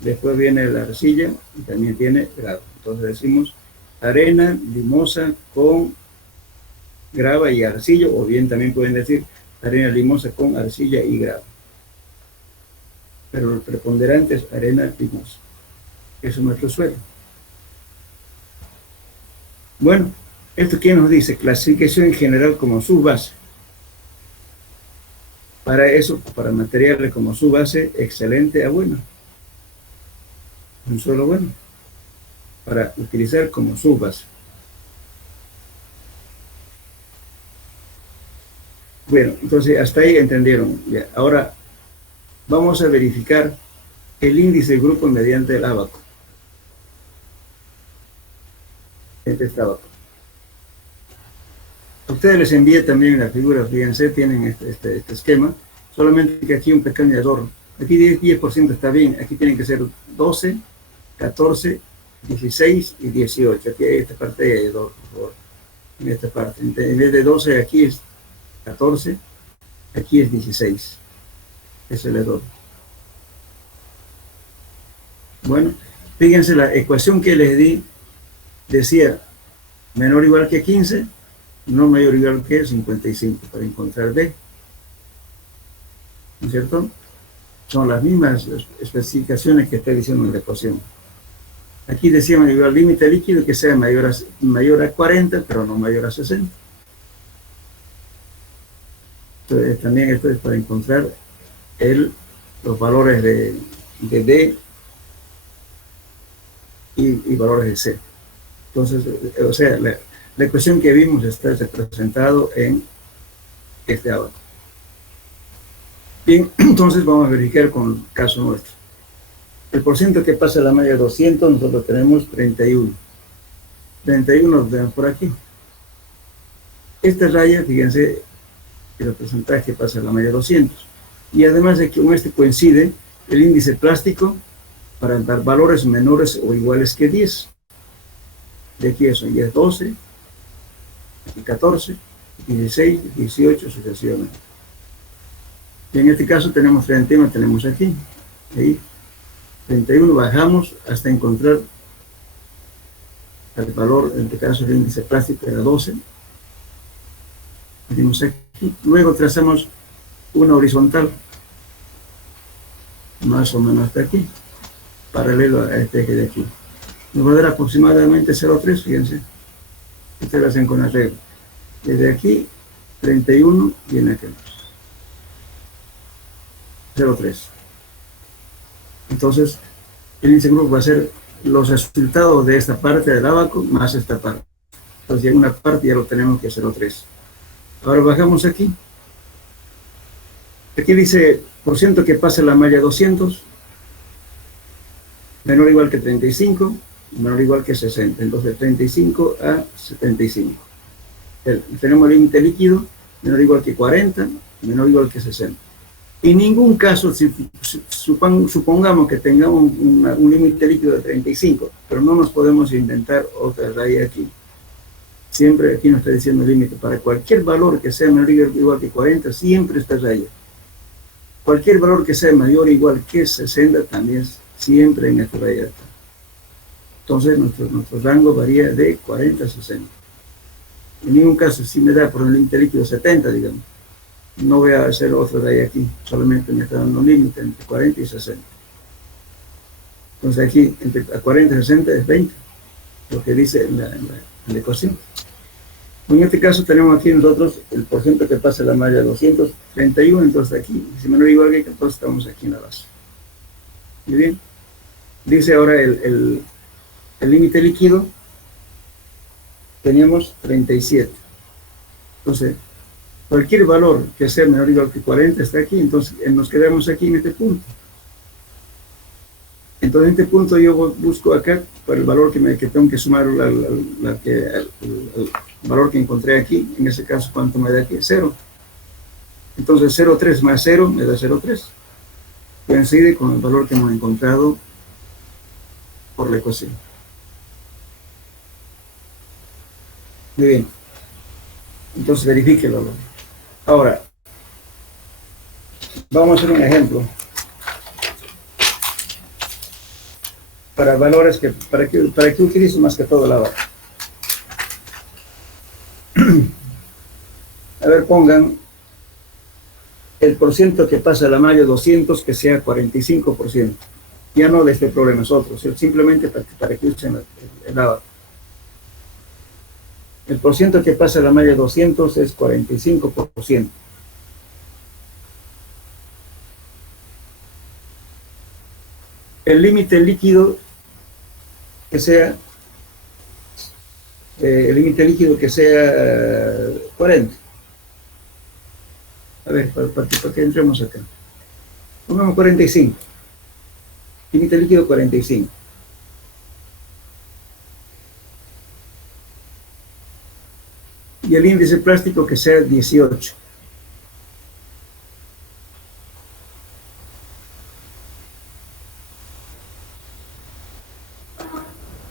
Después viene la arcilla y también tiene grava. Entonces decimos arena limosa con grava y arcilla, o bien también pueden decir arena limosa con arcilla y grava. Pero el preponderante es arena limosa. Eso es nuestro suelo. Bueno, esto ¿qué nos dice? Clasificación en general como subbase. Para eso, para materiales como subbase, excelente a bueno. Un suelo bueno. Para utilizar como subbase. Bueno, entonces hasta ahí entendieron. Ya. Ahora vamos a verificar el índice de grupo mediante el ábaco. Este es ábaco. A ustedes les envié también la figura, fíjense, tienen este esquema, solamente que aquí un pequeño error. Aquí 10% está bien, aquí tienen que ser 12, 14, 16 y 18. Aquí hay esta parte de error, por favor. En esta parte. En vez de 12, aquí es 14, aquí es 16. Es el error. Bueno, fíjense la ecuación que les di, decía menor o igual que 15, no mayor o igual que 55, para encontrar B. ¿No es cierto? Son las mismas especificaciones que está diciendo en la ecuación. Aquí decíamos igual límite líquido que sea mayor a 40, pero no mayor a 60. Entonces, también esto es para encontrar los valores de D y valores de C. Entonces, o sea, la ecuación que vimos está representado en este abajo. Bien, entonces vamos a verificar con el caso nuestro. El porcentaje que pasa a la malla 200, nosotros tenemos 31. 31 lo vemos por aquí. Esta raya, fíjense, el porcentaje que pasa a la malla 200. Y además de que con este coincide el índice plástico para dar valores menores o iguales que 10. De aquí eso ya es 12, aquí 14, 16, 18, sucesivamente. Y en este caso tenemos 31, tenemos aquí. Ahí, 31 bajamos hasta encontrar el valor, en este caso el índice plástico era 12. Venimos aquí. Luego trazamos una horizontal, más o menos hasta aquí, paralelo a este eje de aquí. Nos va a dar aproximadamente 0,3, fíjense. Ustedes lo hacen con la regla. Desde aquí, 31 viene aquí. 0,3. Entonces, el índice grupo va a ser los resultados de esta parte del ábaco más esta parte. Entonces, en una parte ya lo tenemos que 0,3. Ahora bajamos aquí. Aquí dice porcentaje que pasa la malla 200, menor o igual que 35, menor o igual que 60. Entonces, 35 a 75. Tenemos el límite líquido, menor o igual que 40, menor o igual que 60. En ningún caso, si supongamos que tengamos un límite líquido de 35, pero no nos podemos inventar otra raya aquí. Siempre aquí nos está diciendo el límite. Para cualquier valor que sea menor o igual que 40, siempre está raya. Cualquier valor que sea mayor o igual que 60, también siempre en esta raya está. Entonces, nuestro rango varía de 40 a 60. En ningún caso, si me da por un límite líquido 70, digamos, no voy a hacer otra raya aquí, solamente me está dando un límite entre 40 y 60. Entonces aquí, entre a 40 y 60 es 20, lo que dice la ecuación. En este caso tenemos aquí nosotros el porcentaje que pasa la malla 231, entonces aquí, si menor o igual que 14, estamos aquí en la base. Muy bien. Dice ahora el límite líquido, teníamos 37. Entonces, cualquier valor que sea menor o igual que 40 está aquí, entonces nos quedamos aquí en este punto. Entonces, en este punto yo busco acá por el valor que tengo que sumar, el valor que encontré aquí, en ese caso, ¿cuánto me da aquí? 0. Entonces, 0,3 más 0 me da 0,3. Coincide con el valor que hemos encontrado por la ecuación. Muy bien. Entonces, verifique el valor. Ahora, vamos a hacer un ejemplo. Para valores para que utilizo más que todo la barra. A ver, pongan el porciento que pasa a la malla 200 que sea 45%. Ya no de este problema, es otro, simplemente para que usen el ABAC. El porciento que pasa a la malla 200 es 45%. El límite líquido que sea 40. A ver, para que entremos acá. Pongamos 45. Límite líquido 45. Y el índice plástico que sea 18.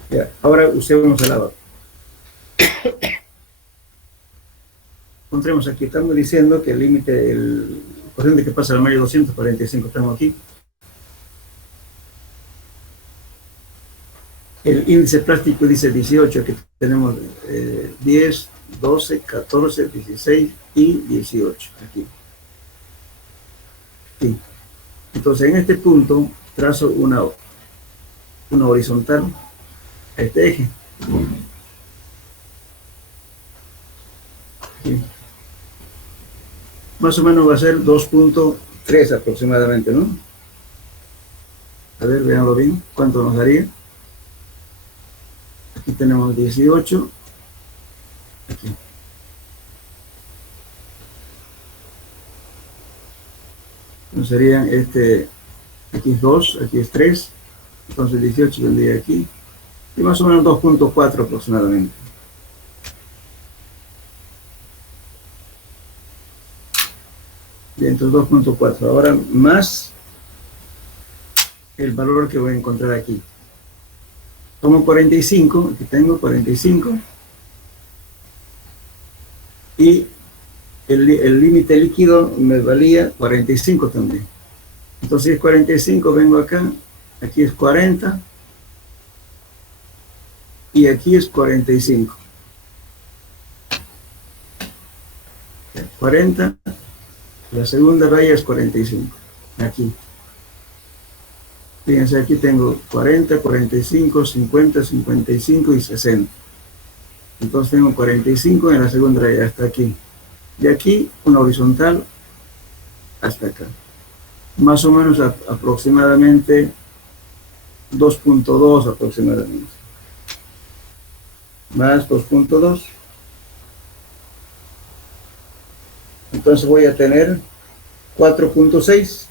Ya, ahora usemos el lavado. Encontremos aquí, estamos diciendo que el límite, el porcentaje que pasa al mayo 245, estamos aquí. El índice plástico dice 18, que tenemos 10, 12, 14, 16 y 18 aquí. Sí. Entonces en este punto trazo una horizontal a este eje. Sí. Más o menos va a ser 2.3 aproximadamente, ¿no? A ver, veanlo bien, ¿cuánto nos daría? Aquí tenemos 18. Aquí. Entonces serían aquí es 2, aquí es 3, entonces 18 vendría aquí, y más o menos 2.4 aproximadamente. Bien, entonces 2.4, ahora más el valor que voy a encontrar aquí. Tomo 45, aquí tengo 45, y el límite líquido me valía 45 también. Entonces es 45, vengo acá, aquí es 40, y aquí es 45. 40, la segunda raya es 45, aquí. Fíjense, aquí tengo 40, 45, 50, 55 y 60. Entonces tengo 45 en la segunda raya hasta aquí. De aquí, una horizontal hasta acá. Más o menos aproximadamente 2.2 aproximadamente. Más 2.2. Entonces voy a tener 4.6.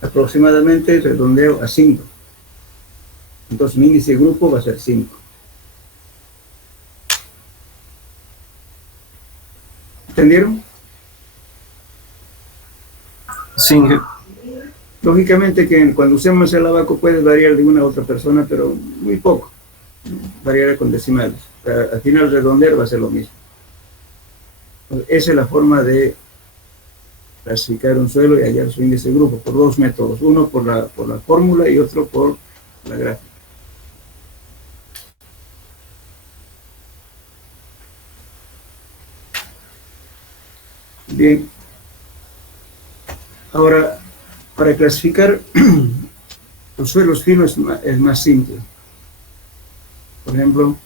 Aproximadamente redondeo a 5. Entonces mi índice de grupo va a ser 5. ¿Entendieron? Sí, Lógicamente que cuando usemos el abaco puede variar de una a otra persona, pero muy poco. Variará con decimales. Al final redondear va a ser lo mismo. Esa es la forma de clasificar un suelo y hallar su índice de grupo por dos métodos, uno por la fórmula y otro por la gráfica. Bien, ahora para clasificar Los suelos finos es más simple. Por ejemplo,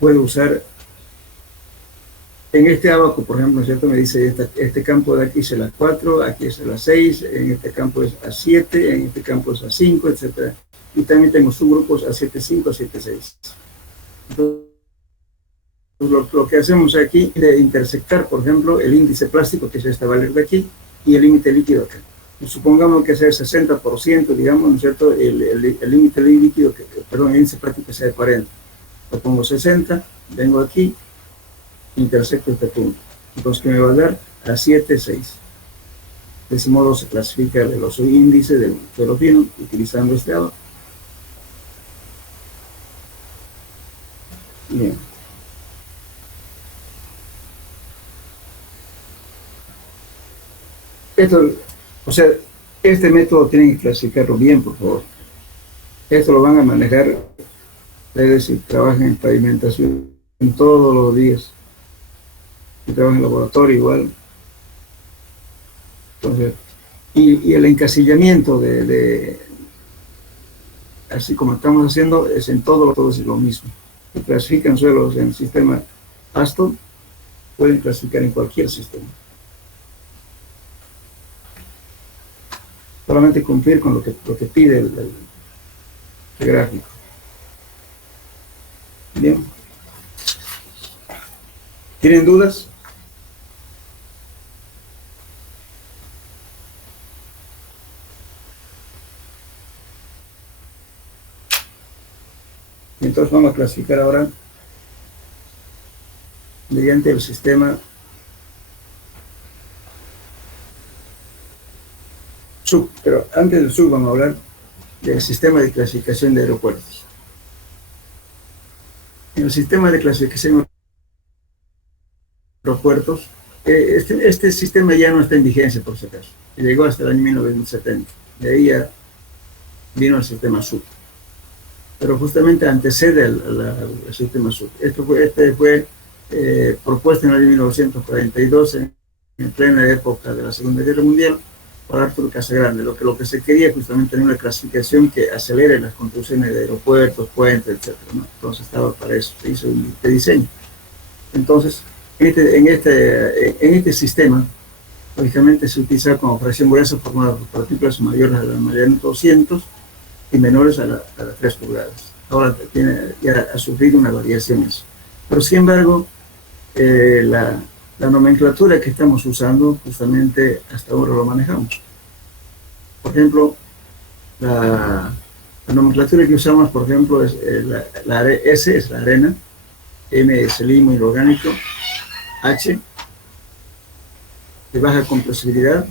puedo usar, en este abaco, por ejemplo, ¿cierto? Me dice, este campo de aquí es el A4, aquí es el A6, en este campo es A7, en este campo es A5, etc. Y también tengo subgrupos A75, A76. Entonces, lo que hacemos aquí es de intersectar, por ejemplo, el índice plástico, que es esta valor de aquí, y el límite líquido acá. Supongamos que sea el 60%, digamos, ¿no es cierto? El límite líquido, perdón, el índice plástico que sea de 40. Lo pongo 60, vengo aquí, intersecto este punto. Entonces, ¿qué me va a dar? A 7, 6. De ese modo se clasifica el veloso índice del suelo fino utilizando este abaco. Bien. Esto, o sea, este método tienen que clasificarlo bien, por favor. Esto lo van a manejar, es decir, trabajan en pavimentación todos los días. Y trabajan en laboratorio igual. Entonces, y el encasillamiento así como estamos haciendo, es en todo es lo mismo. Se clasifican suelos en el sistema ASTO, pueden clasificar en cualquier sistema. Solamente cumplir con lo que pide el gráfico. Bien. ¿Tienen dudas? Entonces vamos a clasificar ahora mediante el sistema SUB, pero antes del SUB vamos a hablar del sistema de clasificación de aeropuertos. En el sistema de clasificación de aeropuertos, este sistema ya no está en vigencia, por si acaso. Llegó hasta el año 1970. De ahí ya vino el sistema SUB. Pero justamente antecede al sistema SUB. Este fue propuesto en el año 1942, en plena época de la Segunda Guerra Mundial, por Arturo Casagrande. Lo que se quería justamente tener una clasificación que acelere las construcciones de aeropuertos, puentes, etc., ¿no? Entonces estaba para eso, se hizo este diseño. Entonces, en este sistema, lógicamente se utiliza como fracción gruesa formada por partículas mayores a la Mariano 200 y menores a las 3 pulgadas. Ahora ya ha sufrido una variación eso. Pero sin embargo, la nomenclatura que estamos usando, justamente hasta ahora lo manejamos. Por ejemplo, la nomenclatura que usamos, por ejemplo, es S es la arena, M es el limo inorgánico, H de baja compresibilidad,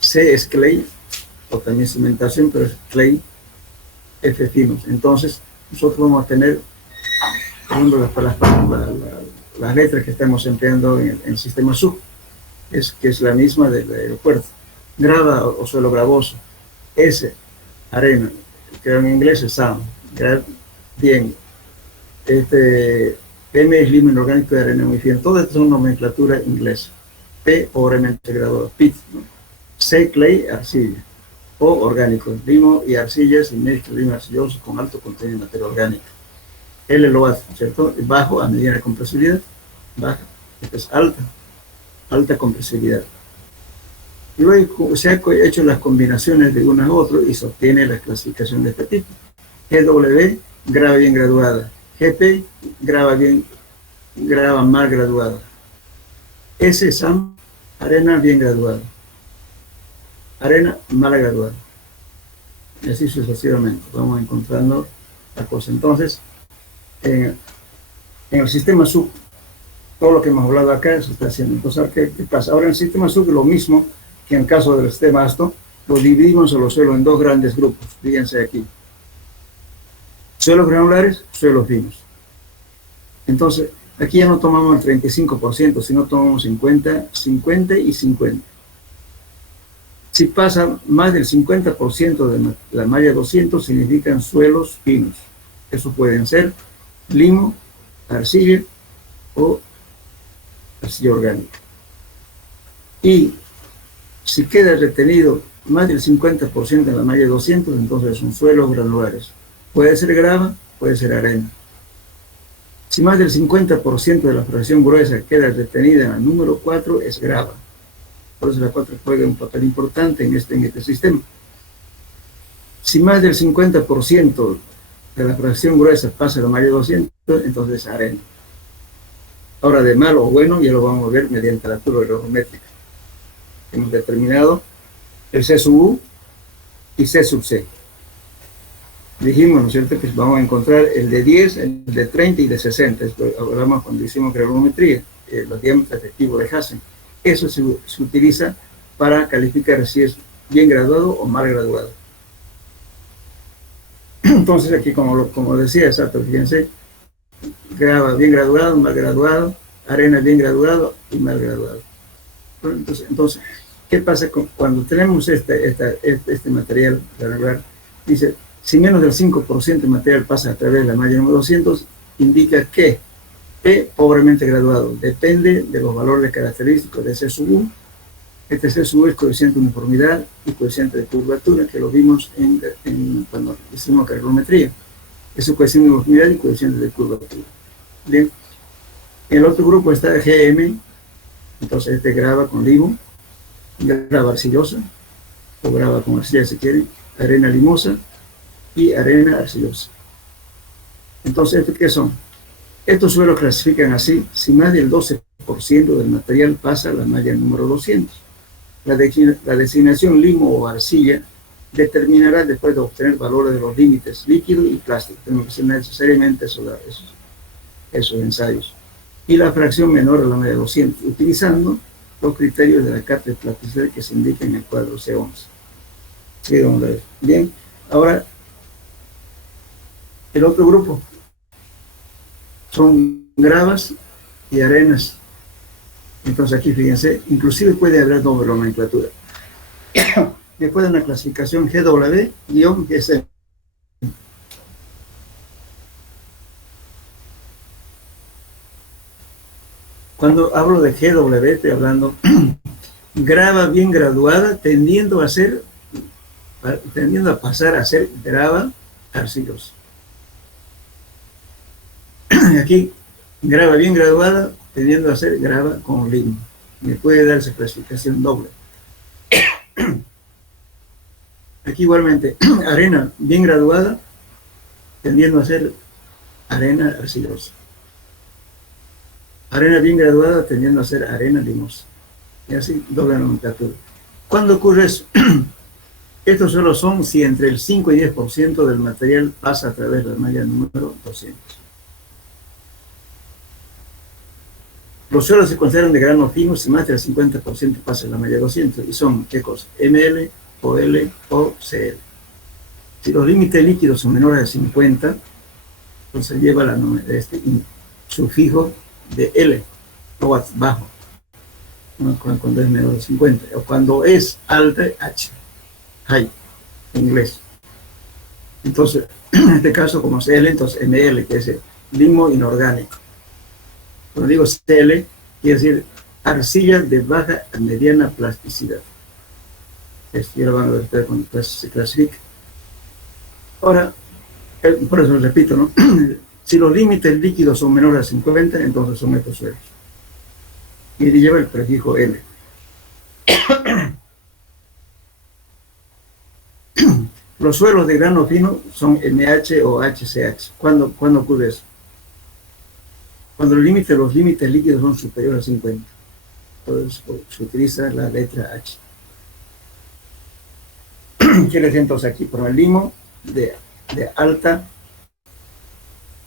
C es clay, o también cimentación, pero es clay, F finos. Entonces, nosotros vamos a tener, por ejemplo, las letras que estamos empleando en el sistema SUB, que es la misma del aeropuerto. Grava o suelo gravoso. S, arena, que en inglés es sand. Bien. M es limo inorgánico de arena muy fina. Todas estas son nomenclatura inglesa. P, obviamente graduado. Pit, ¿no? C, clay, arcilla. O orgánico, limo y arcillas y mezcla limo arcilloso con alto contenido de materia orgánica. L lo hace, ¿cierto? Bajo a mediana compresibilidad, baja. Esta es alta compresibilidad. Y luego se han hecho las combinaciones de uno a otro y se obtiene la clasificación de este tipo. GW, grava bien graduada. GP, grava mal graduada. S, SAM, arena bien graduada. Arena mal graduada. Y así sucesivamente. Vamos encontrando la cosa. Entonces, en el sistema SUB, todo lo que hemos hablado acá se está haciendo. Entonces, ¿qué pasa? Ahora en el sistema SUB, lo mismo que en el caso del sistema ASTO, lo dividimos a los suelos en dos grandes grupos. Fíjense aquí. Suelos granulares, suelos finos. Entonces, aquí ya no tomamos el 35%, sino tomamos 50, 50 y 50. Si pasa más del 50% de la malla 200, significan suelos finos. Eso pueden ser limo, arcilla o arcilla orgánica. Y si queda retenido más del 50% en la malla 200, entonces son suelos granulares. Puede ser grava, puede ser arena. Si más del 50% de la fracción gruesa queda detenida en el número 4, es grava. Por eso la 4 juega un papel importante en este sistema. Si más del 50% de la fracción gruesa pasa a la malla 200, entonces es arena. Ahora, de malo o bueno, ya lo vamos a ver mediante la curva hidrométrica. Hemos determinado el C sub U y C sub C. Dijimos, ¿no es cierto?, que vamos a encontrar el de 10, el de 30 y de 60. Esto hablamos cuando hicimos granulometría, los diámetros efectivos de Hassen. Eso se utiliza para calificar si es bien graduado o mal graduado. Entonces aquí, como decía, exacto, fíjense, grava bien graduado, mal graduado, arena bien graduado y mal graduado. Entonces, ¿qué pasa cuando tenemos este material granular? Dice, si menos del 5% de material pasa a través de la malla número 200, indica que P pobremente graduado. Depende de los valores característicos de C sub U. Este C sub U es coeficiente de uniformidad y coeficiente de curvatura, que lo vimos cuando hicimos granulometría. Es un coeficiente de uniformidad y coeficiente de curvatura. Bien. En el otro grupo está GM, entonces este grava con limo, grava arcillosa, o grava con arcilla si quieren, arena limosa y arena arcillosa. Entonces, ¿estos qué son? Estos suelos clasifican así: si más del 12% del material pasa a la malla número 200. La designación limo o arcilla determinará después de obtener valores de los límites líquido y plástico. Tenemos que hacer necesariamente esos ensayos. Y la fracción menor a la malla 200, utilizando los criterios de la cátedra de plasticidad que se indican en el cuadro C11. Sí, bien, ahora el otro grupo son gravas y arenas. Entonces aquí fíjense, inclusive puede haber doble nomenclatura. Después de una clasificación GW-GC. Cuando hablo de GW, estoy hablando grava bien graduada, tendiendo a pasar a ser grava arcillosa. Aquí, grava bien graduada, tendiendo a ser grava con limo. Me puede dar esa clasificación doble. Aquí igualmente, arena bien graduada, tendiendo a ser arena arcillosa. Arena bien graduada, tendiendo a ser arena limosa. Y así, doble nomenclatura. ¿Cuándo ocurre eso? Estos solo son si entre el 5 y 10% del material pasa a través de la malla número 200. Los suelos se consideran de grano fino si más del 50% pasa en la malla 200. ¿Y son qué cosa? ML, OL o CL. Si los límites líquidos son menores de 50, entonces lleva sufijo de L, o bajo, cuando es menor de 50. O cuando es alta, H, high, en inglés. Entonces, en este caso, como CL, entonces ML, que es el limo inorgánico. Cuando digo CL, quiere decir arcilla de baja a mediana plasticidad. Esto ya lo van a ver ustedes cuando se clasifica. Ahora, por eso repito, ¿no? Si los límites líquidos son menores a 50, entonces son estos suelos. Y lleva el prefijo L. Los suelos de grano fino son MH o HCH. ¿Cuándo ocurre eso? Cuando los límites líquidos son superiores a 50. Entonces se utiliza la letra H. Quiere decir entonces aquí, por el limo de alta,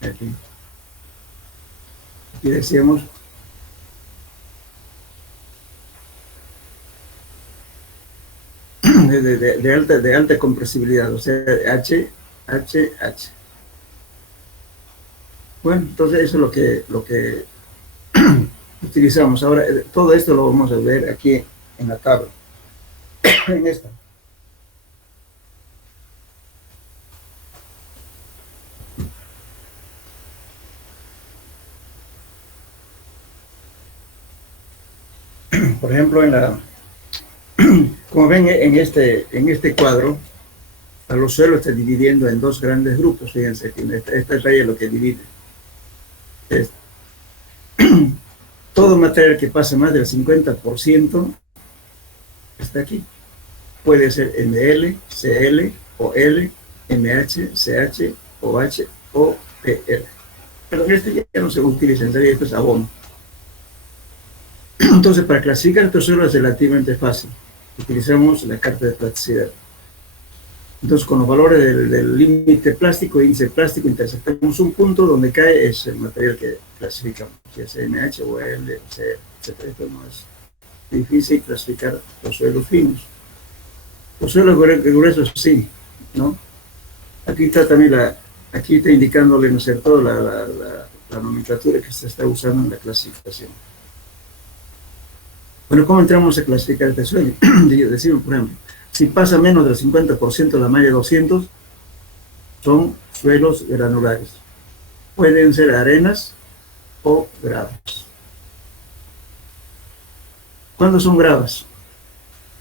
aquí decíamos de alta compresibilidad, o sea, H. Bueno, entonces eso es lo que utilizamos. Ahora, todo esto lo vamos a ver aquí en la tabla, en esta. Por ejemplo, como ven en este cuadro, a los suelos está dividiendo en dos grandes grupos. Fíjense que esta raya es lo que divide. Todo material que pasa más del 50% está aquí. Puede ser ML, CL, OL, MH, CH, OH o PL. Pero este ya no se utiliza, en realidad esto es abono. Entonces, para clasificar estos suelos es relativamente fácil. Utilizamos la carta de plasticidad. Entonces, con los valores del límite plástico, índice plástico, interceptamos un punto donde cae es el material que clasificamos, si es MH, OL, CL, etc. Esto no es difícil clasificar los suelos finos. Los suelos gruesos sí, ¿no? Aquí está también aquí está indicándole, ¿no es cierto?, la nomenclatura que se está usando en la clasificación. Bueno, ¿cómo entramos a clasificar este suelo? Decimos, por ejemplo, si pasa menos del 50% de la malla 200, son suelos granulares. Pueden ser arenas o gravas. ¿Cuándo son gravas?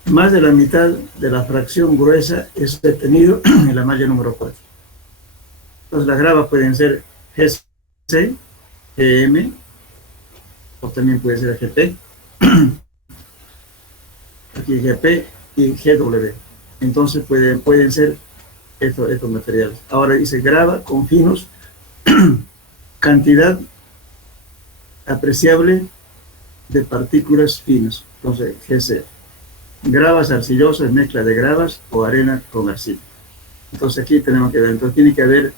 Más de la mitad de la fracción gruesa es detenido en la malla número 4. Entonces las gravas pueden ser GC, GM, o también puede ser GP, aquí GP y GW. Entonces pueden ser estos materiales. Ahora dice grava con finos, cantidad apreciable de partículas finas. Entonces GC. Gravas arcillosas, mezcla de gravas o arena con arcilla. Entonces aquí tenemos que ver, entonces tiene que haber,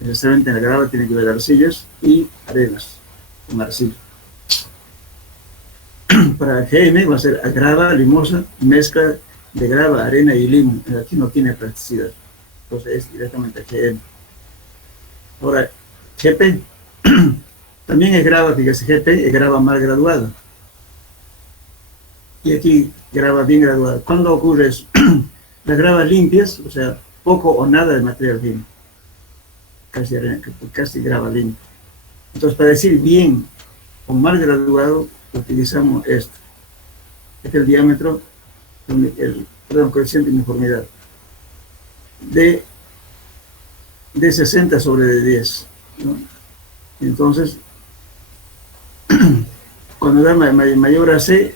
necesariamente en la grava tiene que haber arcillas y arenas con arcilla. Para GM va a ser grava, limosa, mezcla de grava, arena y limo. Aquí no tiene plasticidad, entonces es directamente GM. Ahora, GP, también es grava, fíjese, GP es grava mal graduada. Y aquí grava bien graduada. ¿Cuándo ocurre eso? Las gravas limpias, o sea, poco o nada de material fino. Casi grava limpia. Entonces, para decir bien o mal graduado, utilizamos esto. Este es el diámetro, coeficiente de uniformidad. De 60 sobre de 10. ¿No? Entonces, cuando da mayor a C,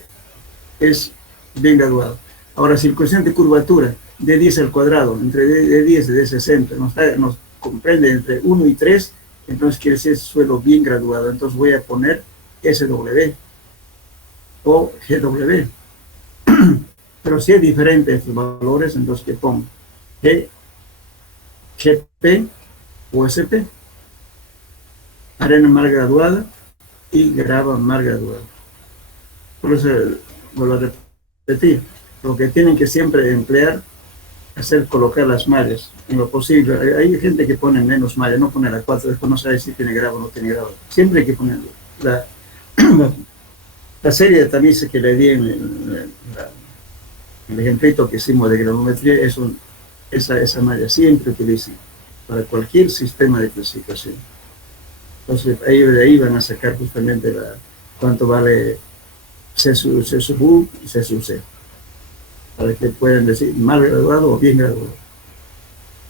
es bien graduado. Ahora, si el coeficiente de curvatura de 10 al cuadrado, entre de 10 y de 60, nos comprende entre 1 y 3, entonces quiere decir suelo bien graduado. Entonces voy a poner SW o GW. Pero si es diferente estos valores, entonces ¿qué pongo? G, GP o SP. Arena mal graduada y grava mal graduada. Por eso vuelvo a repetir, lo que tienen que siempre emplear es colocar las mallas en lo posible. Hay gente que pone menos mallas, no pone la 4, después no sabe si tiene grava o no tiene grava. Siempre hay que ponerlo. La serie de tamices que le di en el ejemplito que hicimos de granometría, esa malla siempre utilizan para cualquier sistema de clasificación. Entonces de ahí van a sacar justamente cuánto vale C sub U y C sub C, para que puedan decir mal graduado o bien graduado.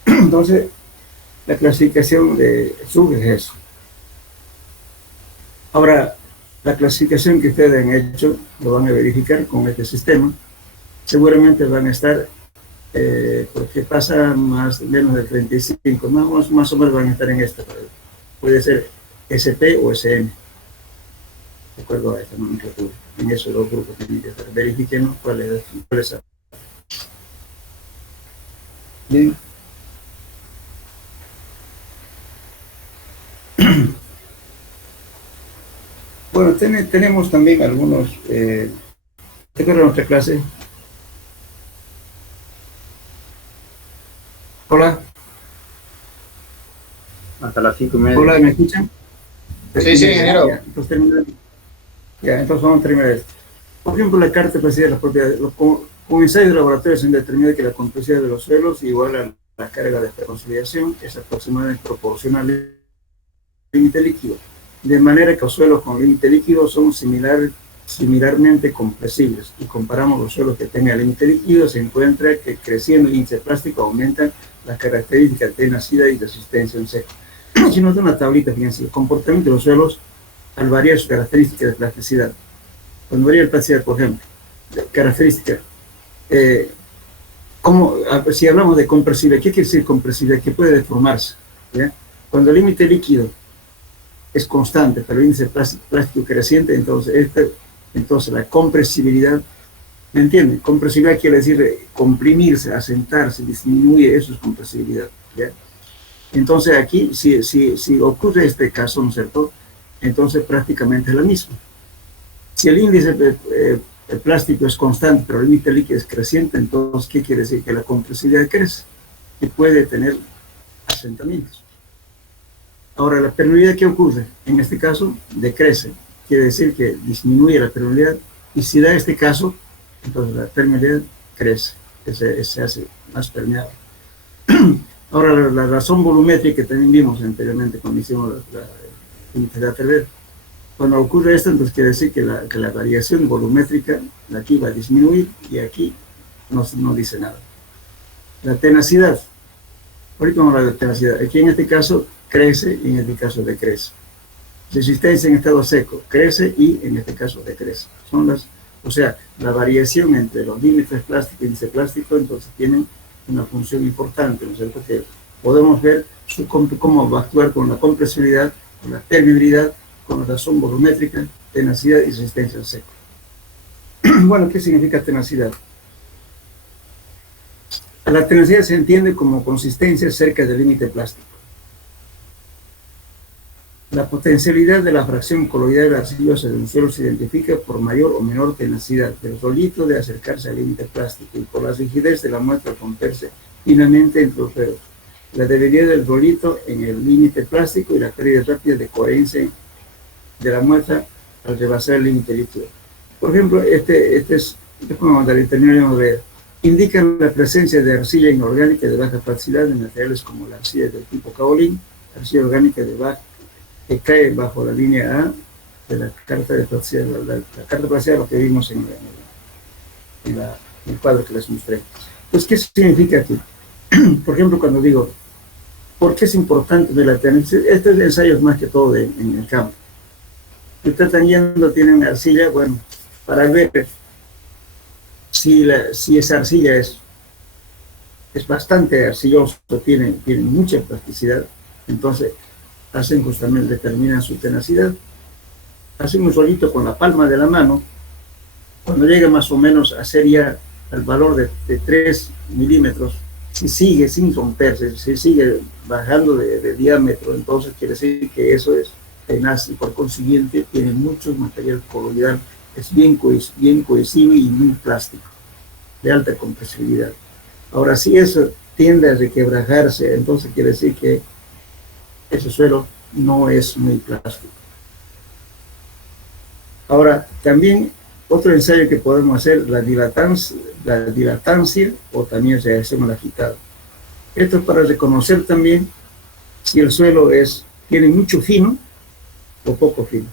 Entonces, la clasificación de sub es eso. Ahora, la clasificación que ustedes han hecho, lo van a verificar con este sistema, seguramente van a estar, porque pasa menos de 35, más o menos van a estar en esta. Puede ser SP o SM, de acuerdo a esta nomenclatura. En eso los grupos tienen que estar. Verifiquen cuál es. Bien. Bueno, tenemos también algunos. ¿Te acuerdas de nuestra clase? Hola. Hasta las 5:30. Hola, ¿me escuchan? Sí, ingeniero. Entonces vamos a terminar esto. Por ejemplo, la carta de las propiedades. Con ensayos de laboratorio se determina que la complejidad de los suelos igual a la carga de esta consolidación es aproximadamente proporcional al límite líquido. De manera que los suelos con límite líquido son similares similarmente compresibles y comparamos los suelos que tengan límite líquido, se encuentra que creciendo el índice plástico aumentan las características de tenacidad y resistencia en seco. Si nos da una tablita, fíjense, el comportamiento de los suelos al variar sus características de plasticidad. Cuando varía la plasticidad, por ejemplo, características, si hablamos de compresibilidad, ¿qué quiere decir compresibilidad? Que puede deformarse, ¿ya? Cuando el límite líquido es constante, pero el índice plástico creciente, entonces la compresibilidad, ¿me entienden? Compresibilidad quiere decir comprimirse, asentarse, disminuir, eso es compresibilidad, ¿ya? Entonces aquí, si ocurre este caso, ¿no es cierto?, entonces prácticamente es la misma. Si el índice el plástico es constante, pero el límite líquido es creciente, entonces, ¿qué quiere decir? Que la compresibilidad crece y puede tener asentamientos. Ahora, la permeabilidad, ¿qué ocurre? En este caso, decrece. Quiere decir que disminuye la permeabilidad, y si da este caso, entonces la permeabilidad crece, se hace más permeable. Ahora, la razón volumétrica que también vimos anteriormente cuando hicimos la intensidad terrestre, cuando ocurre esto, entonces quiere decir que la variación volumétrica aquí va a disminuir y aquí no dice nada. La tenacidad, ahorita vamos a hablar de tenacidad, aquí en este caso crece y en este caso decrece. Resistencia en estado seco crece y en este caso decrece. O sea, la variación entre los límites plástico y índice plástico entonces tienen una función importante, ¿no es cierto? Que podemos ver cómo va a actuar con la compresibilidad, con la permeabilidad, con la razón volumétrica, tenacidad y resistencia al seco. Bueno, ¿qué significa tenacidad? La tenacidad se entiende como consistencia cerca del límite plástico. La potencialidad de la fracción coloidal arcillosa de un suelo se identifica por mayor o menor tenacidad del rolito de acercarse al límite plástico y por la rigidez de la muestra al romperse finamente entre los dedos. La debilidad del rolito en el límite plástico y la pérdida rápida de coherencia de la muestra al rebasar el límite líquido. Por ejemplo, indican la presencia de arcilla inorgánica de baja plasticidad en materiales como la arcilla del tipo kaolin, arcilla orgánica que cae bajo la línea A de la carta de plasticidad, la carta de plasticidad, lo que vimos en el cuadro que les mostré. Pues, ¿qué significa aquí? Por ejemplo, cuando digo, ¿por qué es importante de la tenacidad? Este ensayo es más que todo en el campo. Si ustedes están yendo, tienen arcilla, bueno, para ver si esa arcilla es bastante arcillosa, tiene mucha plasticidad, entonces hacen justamente, determinan su tenacidad, hacen un solito con la palma de la mano, cuando llega más o menos a ser ya el valor de 3 milímetros, si sigue sin romperse, si sigue bajando de diámetro, entonces quiere decir que eso es tenaz y por consiguiente tiene mucho material coloidal, es bien cohesivo y muy plástico, de alta compresibilidad. Ahora, si eso tiende a requebrajarse, entonces quiere decir que ese suelo no es muy plástico. Ahora, también otro ensayo que podemos hacer, la dilatancia o también reacción al agitado. Esto es para reconocer también si el suelo tiene mucho fino o poco fino.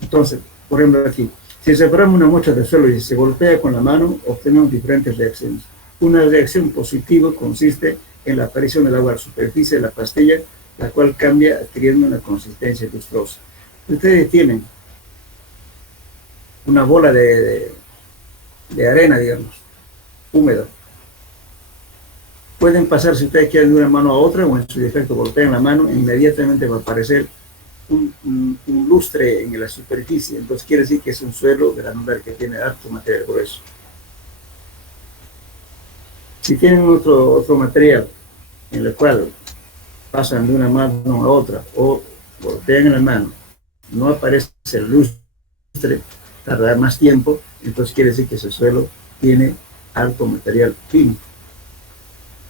Entonces, por ejemplo aquí, si separamos una muestra de suelo y se golpea con la mano, obtenemos diferentes reacciones. Una reacción positiva consiste en la aparición del agua a la superficie de la pastilla, la cual cambia adquiriendo una consistencia lustrosa. Ustedes tienen una bola de arena, digamos, húmeda. Pueden pasar, si ustedes quieren, de una mano a otra, o en su defecto golpean la mano, e inmediatamente va a aparecer un lustre en la superficie. Entonces quiere decir que es un suelo granular que tiene harto material grueso. Si tienen otro material en el cual pasan de una mano a otra o golpean en la mano, no aparece el lustre, tardará más tiempo, entonces quiere decir que ese suelo tiene alto material fino.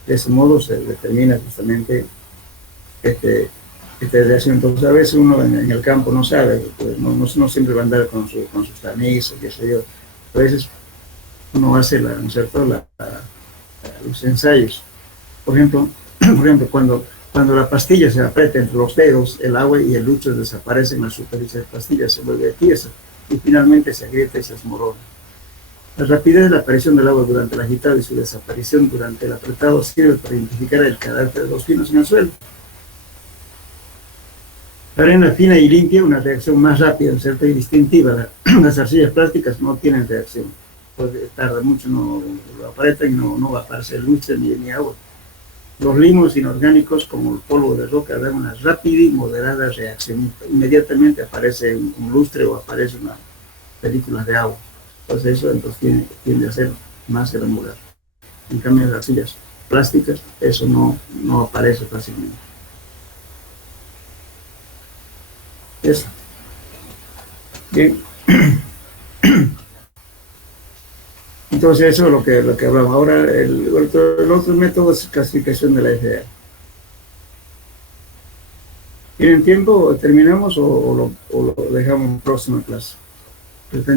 De ese modo se determina justamente esta reacción. Entonces a veces uno en el campo no sabe, pues no siempre va a andar con sus tamizas, qué sé yo. A veces uno hace los ensayos. Por ejemplo, cuando la pastilla se aprieta entre los dedos, el agua y el lustre desaparecen, la superficie de la pastilla se vuelve tiesa. y finalmente se agrieta y se desmorona. La rapidez de la aparición del agua durante el agitado y su desaparición durante el apretado sirve para identificar el carácter de los pinos en el suelo. La arena fina y limpia, una reacción más rápida, certa y distintiva. Las arcillas plásticas no tienen reacción. Puede tardar mucho, no lo aprietan y no va a aparecer lustre ni agua. Los limos inorgánicos, como el polvo de roca, dan una rápida y moderada reacción. Inmediatamente aparece un lustre o aparece una película de agua. Entonces eso tiende a ser más granular. En cambio, las arcillas plásticas, eso no aparece fácilmente. Eso. Bien. Entonces eso es lo que hablamos. Ahora el otro método es clasificación de la FDA. ¿Tienen tiempo? ¿Terminamos o lo dejamos en próxima clase?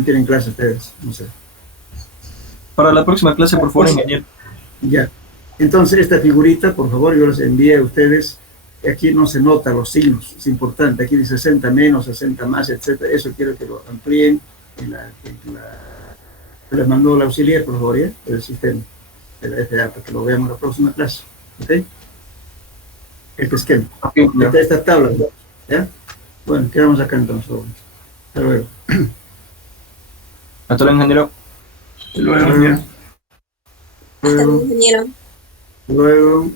¿Tienen clase ustedes? No sé. Para la próxima clase, por favor, ingeniero. Ya. Entonces esta figurita, por favor, yo les envié a ustedes. Aquí no se nota los signos, es importante. Aquí dice 60 menos, 60 más, etcétera. Eso quiero que lo amplíen les mandó el auxiliar, por favor, ¿ya? Del sistema de la FDA, para que lo veamos en la próxima clase. ¿Ok? Este esquema. Okay, ya. Esta tabla, ¿ya? Bueno, quedamos acá entonces. Hasta luego. Hasta luego, ingeniero. Luego, ya. Hasta luego, ingeniero. Luego.